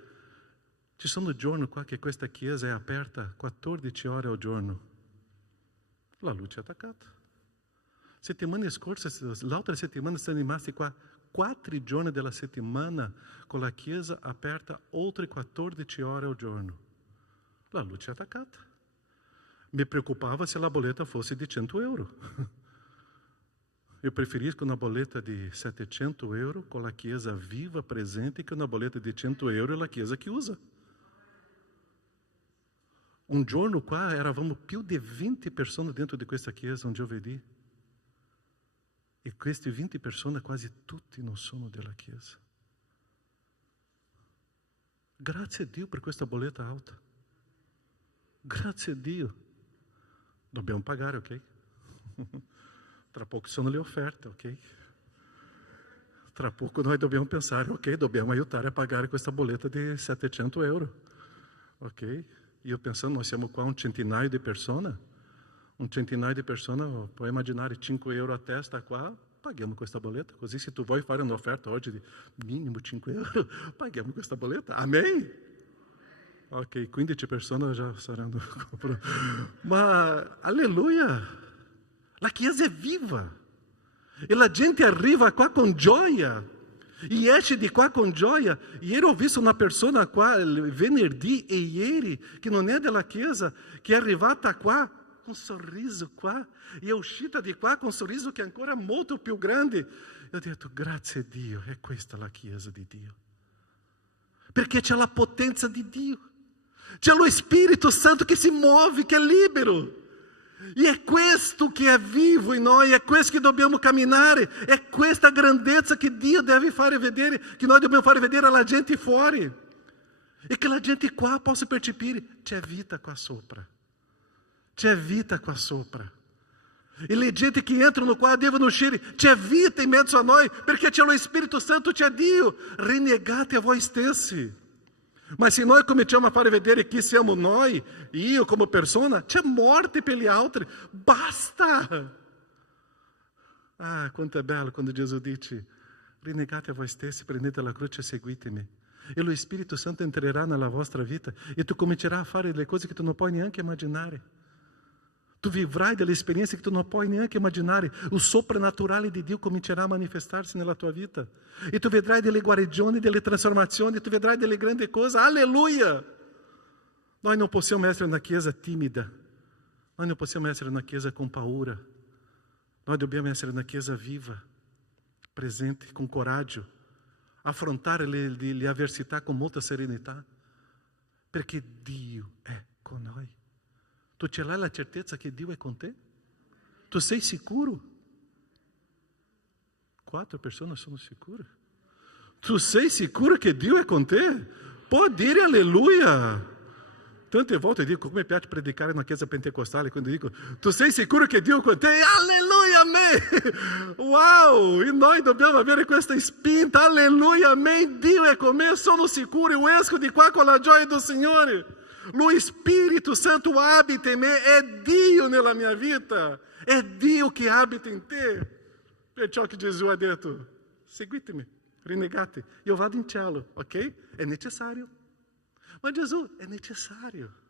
Ci sono giorni qua che questa chiesa è aperta 14 ore al giorno. La luce è attaccata. Settimane scorse, l'altra settimana siamo rimasti qua 4 giorni della settimana con la chiesa aperta oltre 14 ore al giorno. La luce è attaccata. Mi preoccupava se la bolletta fosse di 100 euro. Io preferisco una bolletta di 700 euro con la chiesa viva, presente, che una bolletta di 100 euro e la chiesa chiusa. Un giorno qua eravamo più di 20 persone dentro di questa chiesa un giovedì. E queste 20 persone quasi tutti non sono della chiesa. Grazie a Dio per questa bolletta alta. Grazie a Dio. Dobbiamo pagare, ok? Tra poco sono le offerte, ok? Tra poco noi dobbiamo pensare, ok, dobbiamo aiutare a pagare questa bolletta di 700 euro. Ok? Io pensando, noi siamo qua un centinaio di persone. Un centinaio di persone, puoi immaginare 5 euro a testa qua, paghiamo questa bolletta. Così se tu vuoi fare un'offerta oggi di minimo 5 euro, paghiamo questa bolletta. Amém? Ok, 15 persone già saranno. Ma, alleluia! La chiesa è viva e la gente arriva qua con gioia e esce di qua con gioia. Ieri ho visto una persona qua venerdì e ieri che non è della chiesa, che è arrivata qua con un sorriso qua e è uscita di qua con un sorriso che è ancora molto più grande. Io ho detto, grazie a Dio, è questa la chiesa di Dio, perché c'è la potenza di Dio, c'è lo Spirito Santo che si muove, che è libero. E è questo che è vivo in noi, è questo che dobbiamo camminare, è questa grandezza che Dio deve fare vedere, che noi dobbiamo fare vedere alla gente fuori. E che la gente qua possa percepire, c'è vita qua sopra. C'è vita qua sopra. E le gente che entrano qua devono uscire, c'è vita in mezzo a noi, perché c'è lo Spirito Santo, c'è Dio. Renegate a voi stessi. Ma se noi cominciamo a fare vedere chi siamo noi, io come persona, c'è morte per gli altri, basta! Quanto è bello quando Gesù dice, rinegate a voi stessi, prendete la croce e seguitemi. E lo Spirito Santo entrerà nella vostra vita e tu comincerai a fare le cose che tu non puoi neanche immaginare. Tu vivrai delle esperienze che tu non puoi neanche immaginare. Il soprannaturale di Dio comincerà a manifestarsi nella tua vita. E tu vedrai delle guarigioni, delle trasformazioni, tu vedrai delle grandi cose. Alleluia! Noi non possiamo essere una chiesa timida. Noi non possiamo essere una chiesa con paura. Noi dobbiamo essere una chiesa viva, presente, com coraggio. Affrontare le avversità con molta serenità. Perché Dio è con noi. Tu ce l'hai la certezza che Dio è con te? Tu sei sicuro? 4 persone sono sicure. Tu sei sicuro che Dio è con te? Puoi dire alleluia. Tante volte dico, come piace predicare na chiesa pentecostale, quando dico, tu sei sicuro che Dio è con te? Alleluia, amém! Uau! E noi dobbiamo avere questa spinta, alleluia, amém! Dio è con me, sono sicuro, io esco di qua con la gioia del Signore. Lo Spirito Santo abita in me, è Dio nella mia vita, è Dio che abita in te. Perciò che Gesù ha detto, seguitemi, rinnegate, io vado in cielo, ok? È necessario. Ma Gesù è necessario.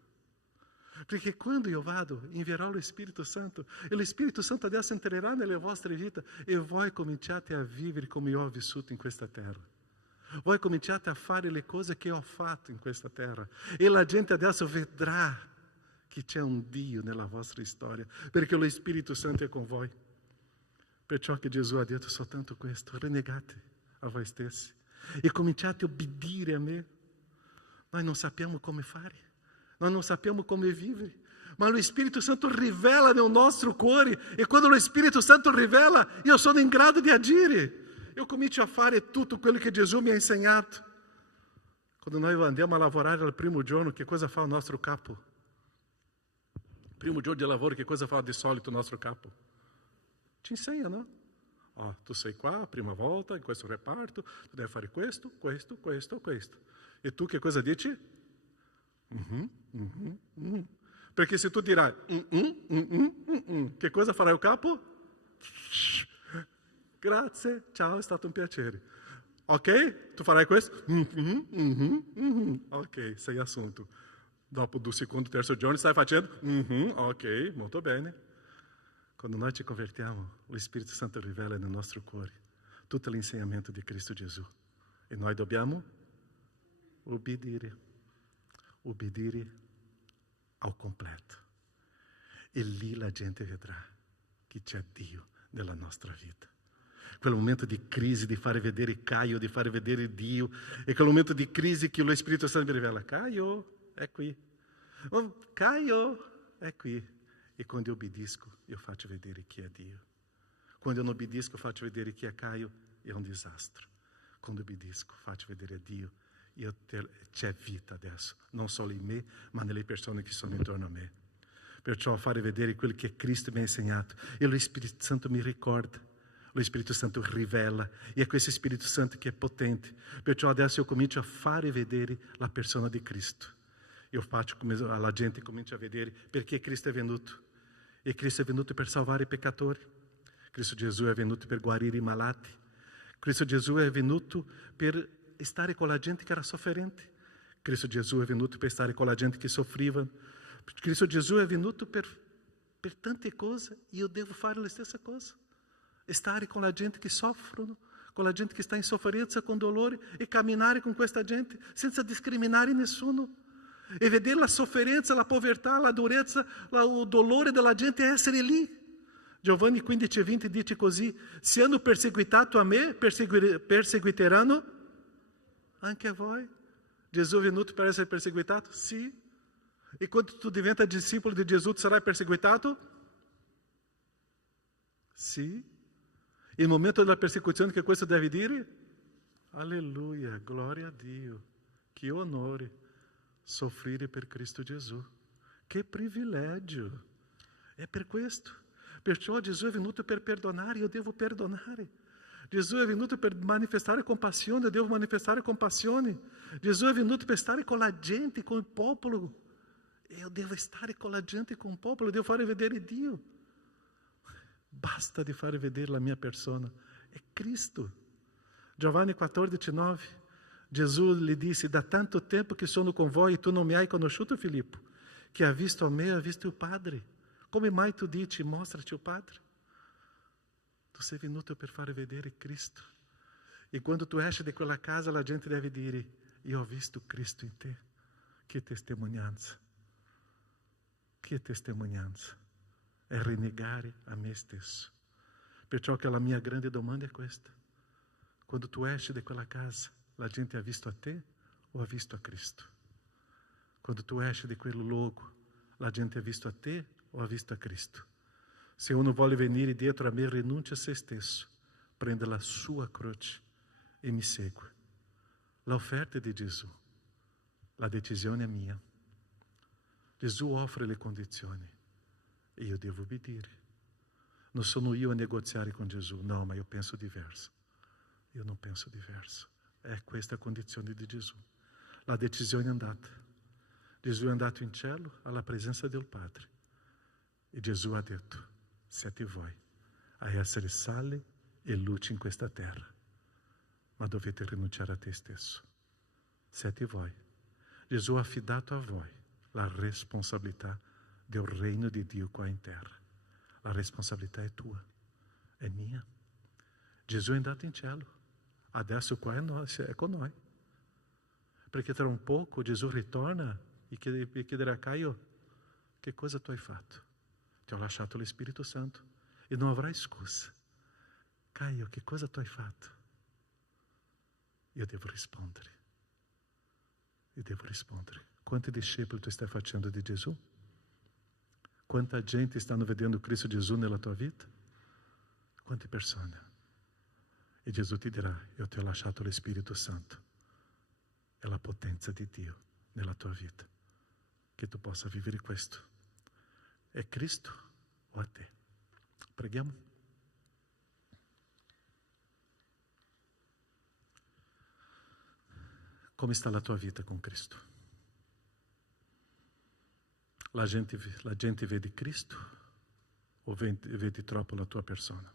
Perché quando io vado, invierò lo Spirito Santo, e lo Spirito Santo adesso entrerà nelle vostre vite, e voi cominciate a vivere come io ho vissuto in questa terra. Voi cominciate a fare le cose che ho fatto in questa terra, e la gente adesso vedrà che c'è un Dio nella vostra storia, perché lo Spirito Santo è con voi. Perciò che Gesù ha detto soltanto questo: rinnegate a voi stessi e cominciate a obbedire a me. Noi non sappiamo come fare, noi non sappiamo come vivere, ma lo Spirito Santo rivela nel nostro cuore, e quando lo Spirito Santo rivela, io sono in grado di agire. Io comincio a fare tutto quello che Gesù mi ha insegnato. Quando noi andiamo a lavorare al primo giorno, che cosa fa il nostro capo? Il primo giorno di lavoro, che cosa fa di solito il nostro capo? Ci insegna, no? Oh, tu sei qua, prima volta, in questo reparto, tu devi fare questo, questo, questo, questo. E tu che cosa dici? Perché se tu dirai che cosa farà il capo? Grazie, ciao, è stato un piacere. Ok? Tu farai questo? Ok, sei assunto. Dopo 2 secondi, terzo giorno, stai facendo? Ok, molto bene. Quando noi ci convertiamo, lo Spirito Santo rivela nel nostro cuore tutto l'insegnamento di Cristo Gesù. E noi dobbiamo obbedire ao completo. E lì la gente vedrà che c'è Dio nella nostra vita. Quel momento di crisi, di fare vedere Caio, di fare vedere Dio, e quel momento di crisi che lo Spirito Santo mi rivela: Caio, è qui. Oh, Caio, è qui. E quando io obbedisco, io faccio vedere chi è Dio. Quando io non obbedisco, faccio vedere chi è Caio, è un disastro. Quando obbedisco, faccio vedere a Dio, c'è vita adesso, non solo in me, ma nelle persone che sono intorno a me. Perciò fare vedere quello che Cristo mi ha insegnato, e lo Spirito Santo mi ricorda, lo Spirito Santo rivela, e è questo Spirito Santo che è potente. Perciò adesso io comincio a fare vedere la persona di Cristo. Io faccio come la gente comincia a vedere perché Cristo è venuto. E Cristo è venuto per salvare i peccatori. Cristo Gesù è venuto per guarire i malati. Cristo Gesù è venuto per stare con la gente che era sofferente. Cristo Gesù è venuto per stare con la gente che soffriva. Cristo Gesù è venuto per tante cose, e io devo fare la stessa cosa. Stare con la gente che soffrono, con la gente che sta in sofferenza, con dolore, e camminare con questa gente senza discriminare nessuno. E vedere la sofferenza, la povertà, la durezza, il dolore della gente, e essere lì. Giovanni 15:20 dice così: se hanno perseguitato a me, perseguiteranno anche a voi. Gesù è venuto per essere perseguitato? Sì. E quando tu diventa discepolo di Gesù, tu sarai perseguitato? Sì. Il momento della persecuzione, che questo deve dire? Alleluia, gloria a Dio, che onore soffrire per Cristo Gesù. Che privilegio! È per questo. Perciò Gesù è venuto per perdonare, io devo perdonare. Gesù è venuto per manifestare compassione, io devo manifestare compassione. Gesù è venuto per stare con la gente, con il popolo. Eu devo stare con la gente, con il popolo, devo fare vedere Dio. Basta di fare vedere la mia persona, è Cristo. Giovanni 14:9, Gesù gli disse: da tanto tempo che sono con voi e tu non mi hai conosciuto, Filippo, che ha visto me, ha visto il Padre. Come mai tu dici: mostraci il Padre? Tu sei venuto per fare vedere Cristo. E quando tu esci di quella casa, la gente deve dire: io ho visto Cristo in te. Che testimonianza! Che testimonianza! È rinnegare a me stesso. Perciò che la mia grande domanda è questa: quando tu esci di quella casa, la gente ha visto a te o ha visto a Cristo? Quando tu esci di quel luogo, la gente ha visto a te o ha visto a Cristo? Se uno vuole venire dietro a me, rinuncia a se stesso, prende la sua croce e mi segue. L'offerta è di Gesù, la decisione è mia. Gesù offre le condizioni e io devo obbedire. Non sono io a negoziare con Gesù, no, ma io penso diverso. Io non penso diverso. È questa condizione di Gesù. La decisione è andata. Gesù è andato in cielo alla presenza del Padre. E Gesù ha detto: siete voi a essere sale e luce in questa terra, ma dovete rinunciare a te stesso. Siete voi. Gesù ha affidato a voi la responsabilità del reino di Dio qua in terra. La responsabilità è tua, è mia. Gesù è andato in cielo, adesso qua è con noi. Perché tra un poco Gesù ritorna e chiederà a Caio: che cosa tu hai fatto? Ti ho lasciato lo Spirito Santo e non avrai scusa. Caio, che cosa tu hai fatto? Io devo rispondere. Quanti discepoli tu stai facendo di Gesù? Quanta gente stanno vedendo Cristo Gesù nella tua vita? Quante persone? E Gesù ti dirà: io ti ho lasciato lo Spirito Santo. È la potenza di Dio nella tua vita, che tu possa vivere questo. È Cristo o a te? Preghiamo. Come sta la tua vita con Cristo? La gente vede Cristo o vedi troppo la tua persona?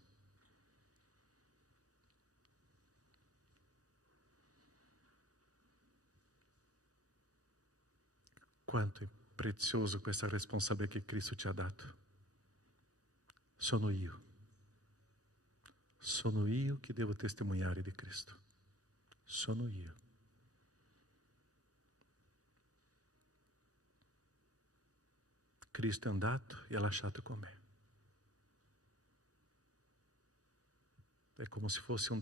Quanto è prezioso questa responsabilità che Cristo ci ha dato. Sono io che devo testimoniare di Cristo. Sono io. Cristo è andato e ha lasciato con me. È come se fosse un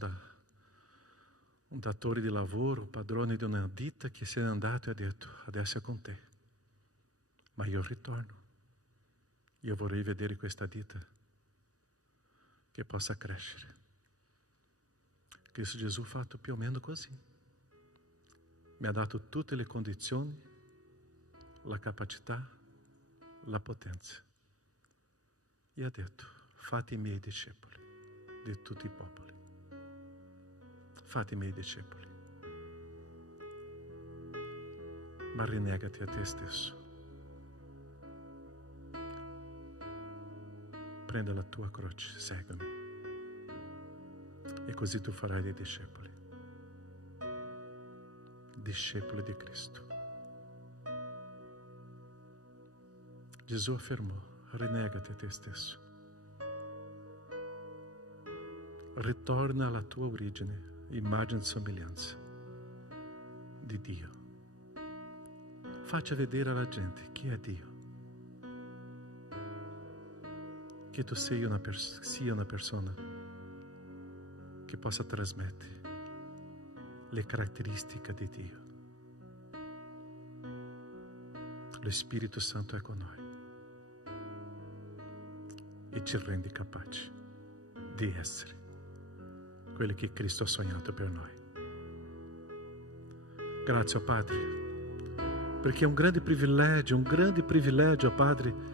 datore di lavoro, un padrone di una ditta che se n'è andato e ha detto: adesso è con te. Ma io ritorno. Io vorrei vedere questa ditta che possa crescere. Cristo Gesù ha fatto più o meno così. Mi ha dato tutte le condizioni, la capacità, la potenza. E ha detto: fate i miei discepoli di tutti i popoli. Fate i miei discepoli. Ma rinnegati a te stesso. Prenda la tua croce, seguimi. E così tu farai dei discepoli. Discepoli di Cristo. Gesù affermò: rinnegati a te stesso. Ritorna alla tua origine, immagine e somiglianza di Dio. Faccia vedere alla gente chi è Dio. Che tu sia una persona che possa trasmettere le caratteristiche di Dio. Lo Spirito Santo è con noi e ci rende capaci di essere quelli che Cristo ha sognato per noi. Grazie, Padre, perché è un grande privilegio, Padre,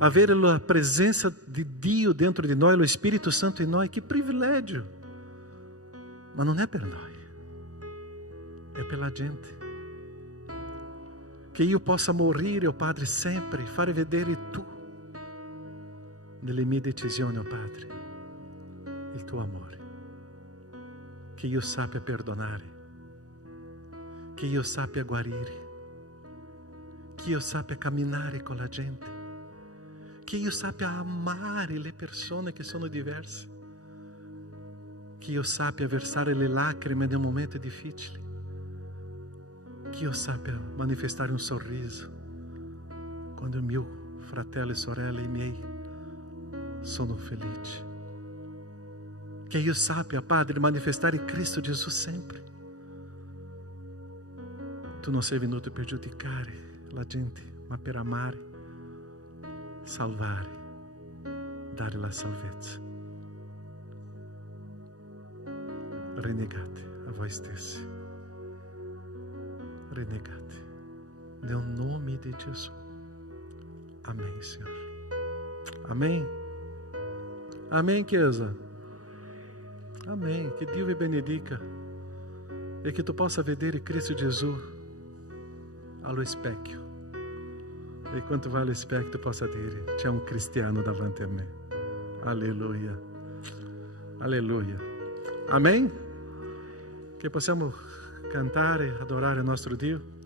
avere la presenza di Dio dentro di noi, lo Spirito Santo in noi. Che privilegio! Ma non è per noi, è per la gente. Che io possa morire, oh Padre, sempre, fare vedere tu nelle mie decisioni, oh Padre, il tuo amore. Che io sappia perdonare, che io sappia guarire, che io sappia camminare con la gente, che io sappia amare le persone che sono diverse, che io sappia versare le lacrime nei momenti difficili, che io sappia manifestare un sorriso quando il mio fratello e sorella, i miei, sono felici. Che io sappia, Padre, manifestare Cristo Gesù sempre. Tu non sei venuto per giudicare la gente, ma per amare, salvare, dare la salvezza. Rinnegate a voi stessi. Rinnegate. Nel nome di Gesù. Amém, Senhor. Amém. Amém, Chiesa. Amém. Che Dio vi benedica e che tu possa vedere Cristo Gesù allo specchio. E quando vai allo specchio tu possa dire: c'è un cristiano davanti a me. Alleluia. Alleluia. Amen? Che possiamo cantare, adorare il nostro Dio.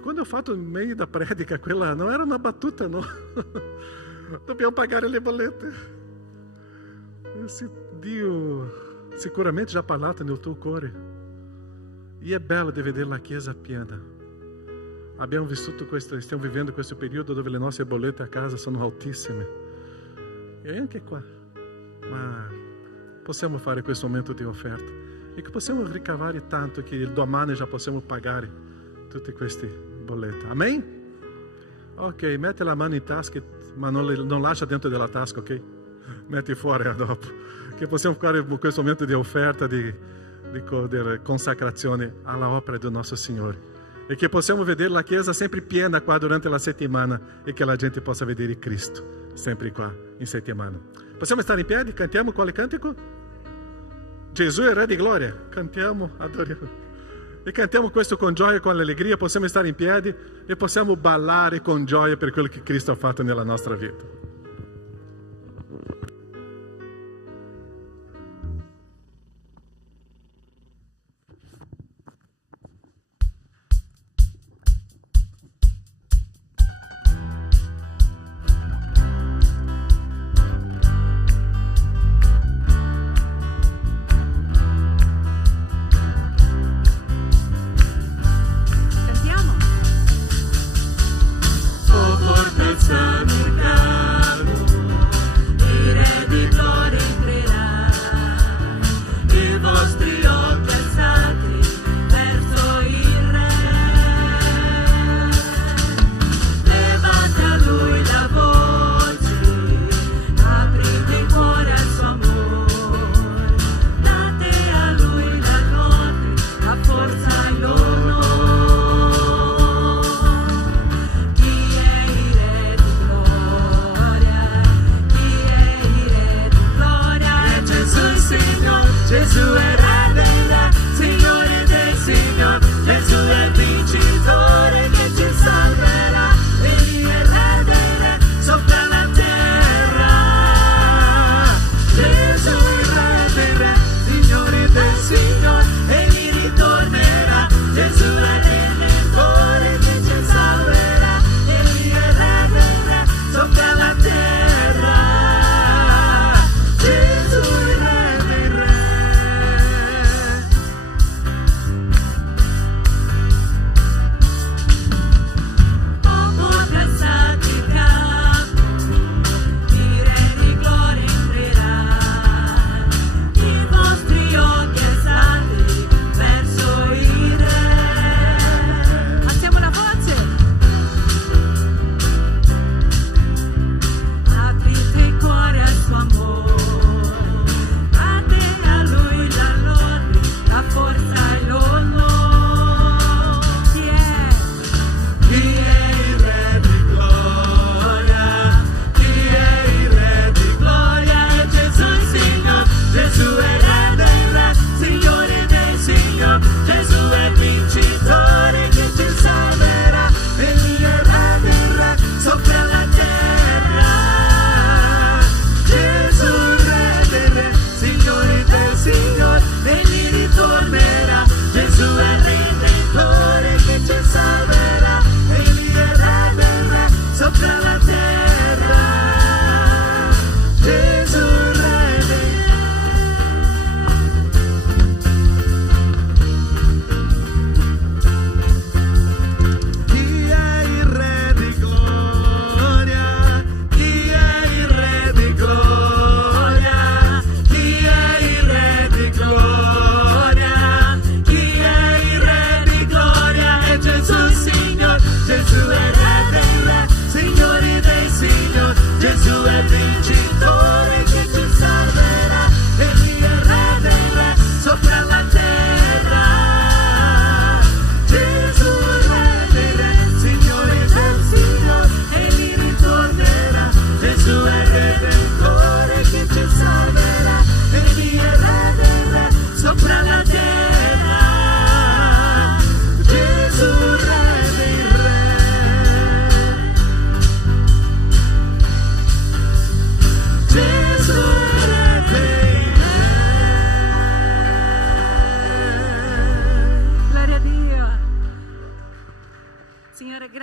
E quando ho fatto in meglio da predica, quella non era una battuta, no? Dobbiamo pagare le bollette. Dio sicuramente già ha parlato nel tuo cuore. E è bello di vedere la Chiesa piena. Abbiamo vissuto stiamo vivendo questo periodo dove le nostre bollette a casa sono altissime. E anche qua. Ma possiamo fare questo momento di offerta. E che possiamo ricavare tanto che domani già possiamo pagare tutte queste bollette. Amen? Ok, metti la mano in tasca, ma non lascia dentro della tasca, ok? Metti fuori dopo. Che possiamo fare questo momento di offerta, di consacrazione alla opera del nostro Signore. E che possiamo vedere la Chiesa sempre piena qua durante la settimana e che la gente possa vedere Cristo sempre qua in settimana. Possiamo stare in piedi? Cantiamo quale cantico? Gesù è Re di Gloria. Cantiamo, adoriamo. E cantiamo questo con gioia e con allegria. Possiamo stare in piedi e possiamo ballare con gioia per quello che Cristo ha fatto nella nostra vita. Fortaleza mi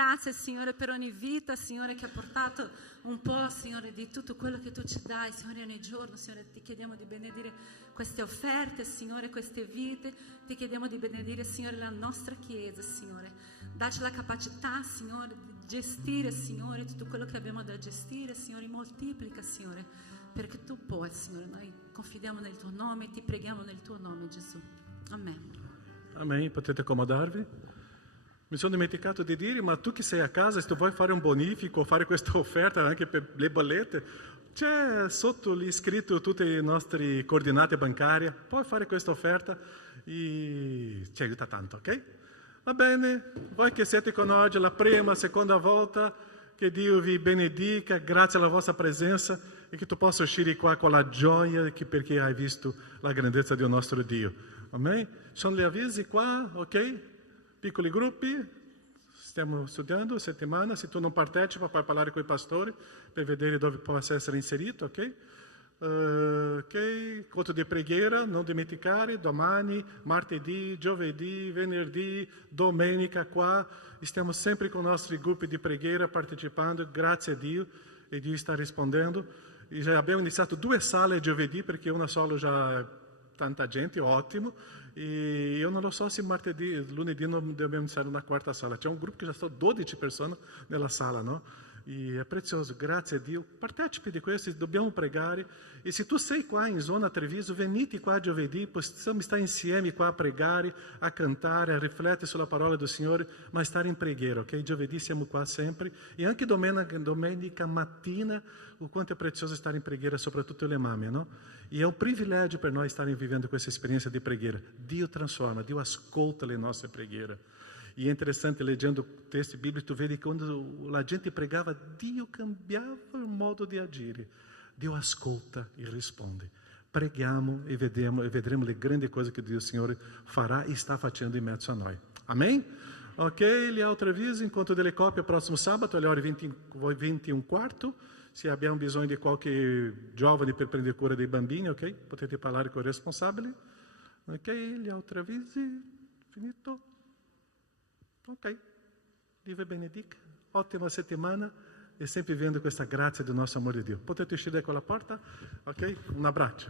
grazie, Signore, per ogni vita, Signore, che ha portato un po', Signore, di tutto quello che Tu ci dai, Signore, ogni giorno. Signore, Ti chiediamo di benedire queste offerte, Signore, queste vite. Ti chiediamo di benedire, Signore, la nostra Chiesa, Signore. Dacci la capacità, Signore, di gestire, Signore, tutto quello che abbiamo da gestire, Signore, moltiplica, Signore, perché Tu puoi, Signore. Noi confidiamo nel Tuo nome e Ti preghiamo nel Tuo nome, Gesù. Amen. Amém. Potete accomodarvi? Mi sono dimenticato di dire, ma tu che sei a casa, se tu vuoi fare un bonifico o fare questa offerta anche per le bollette, c'è sotto lì scritto tutte le nostre coordinate bancarie, puoi fare questa offerta e ci aiuta tanto, ok? Va bene, voi che siete con noi oggi la prima, seconda volta, che Dio vi benedica, grazie alla vostra presenza e che tu possa uscire qua con la gioia perché hai visto la grandezza del nostro Dio. Amém? Sono gli avvisi qua, ok? Piccoli gruppi, stiamo studiando settimana, se tu non partecipa puoi parlare con i pastori per vedere dove possa essere inserito, ok? Ok, culto di preghiera, non dimenticare, domani, martedì, giovedì, venerdì, domenica qua, stiamo sempre con i nostri gruppi di preghiera partecipando, grazie a Dio, e Dio sta rispondendo. E já abbiamo iniziato 2 sale giovedì perché una sola già tanta gente, ottimo. E eu non so se martedì, lunedì non dobbiamo iniziare una quarta sala. C'è un gruppo che già sono 12 persone nella sala, no? E è prezioso, grazie a Dio. Partecipi di questo, dobbiamo pregare. E se tu sei qua in zona Treviso, venite qua giovedì, possiamo stare insieme qua a pregare, a cantare, a riflettere sulla parola del Signore, ma stare in preghiera, ok? Giovedì siamo qua sempre. E anche domenica mattina, o quanto è prezioso stare in preghiera, soprattutto le mamme, no? E è un privilegio per noi stare vivendo questa esperienza di preghiera. Dio transforma, Dio ascolta le nostre preghiere. E è interessante, leggendo texti biblici, tu vedi che quando la gente pregava, Dio cambiava il modo di agire. Dio ascolta e risponde. Preghiamo e vedremo le grandi cose che Dio Signore farà e sta facendo in mezzo a noi. Amém? Ok, gli altri avvisi, incontro delle coppie prossimo sabato alle ore 20:15. Se abbiamo bisogno di qualche giovane per prendere cura dei bambini, ok? Potete parlare con i responsabili. Ok, gli altri avvisi, finito? Ok, Dio vi benedica, ottima settimana e sempre vivendo questa grazia del nostro amore di Dio. Potete uscire da quella porta? Ok, un abbraccio.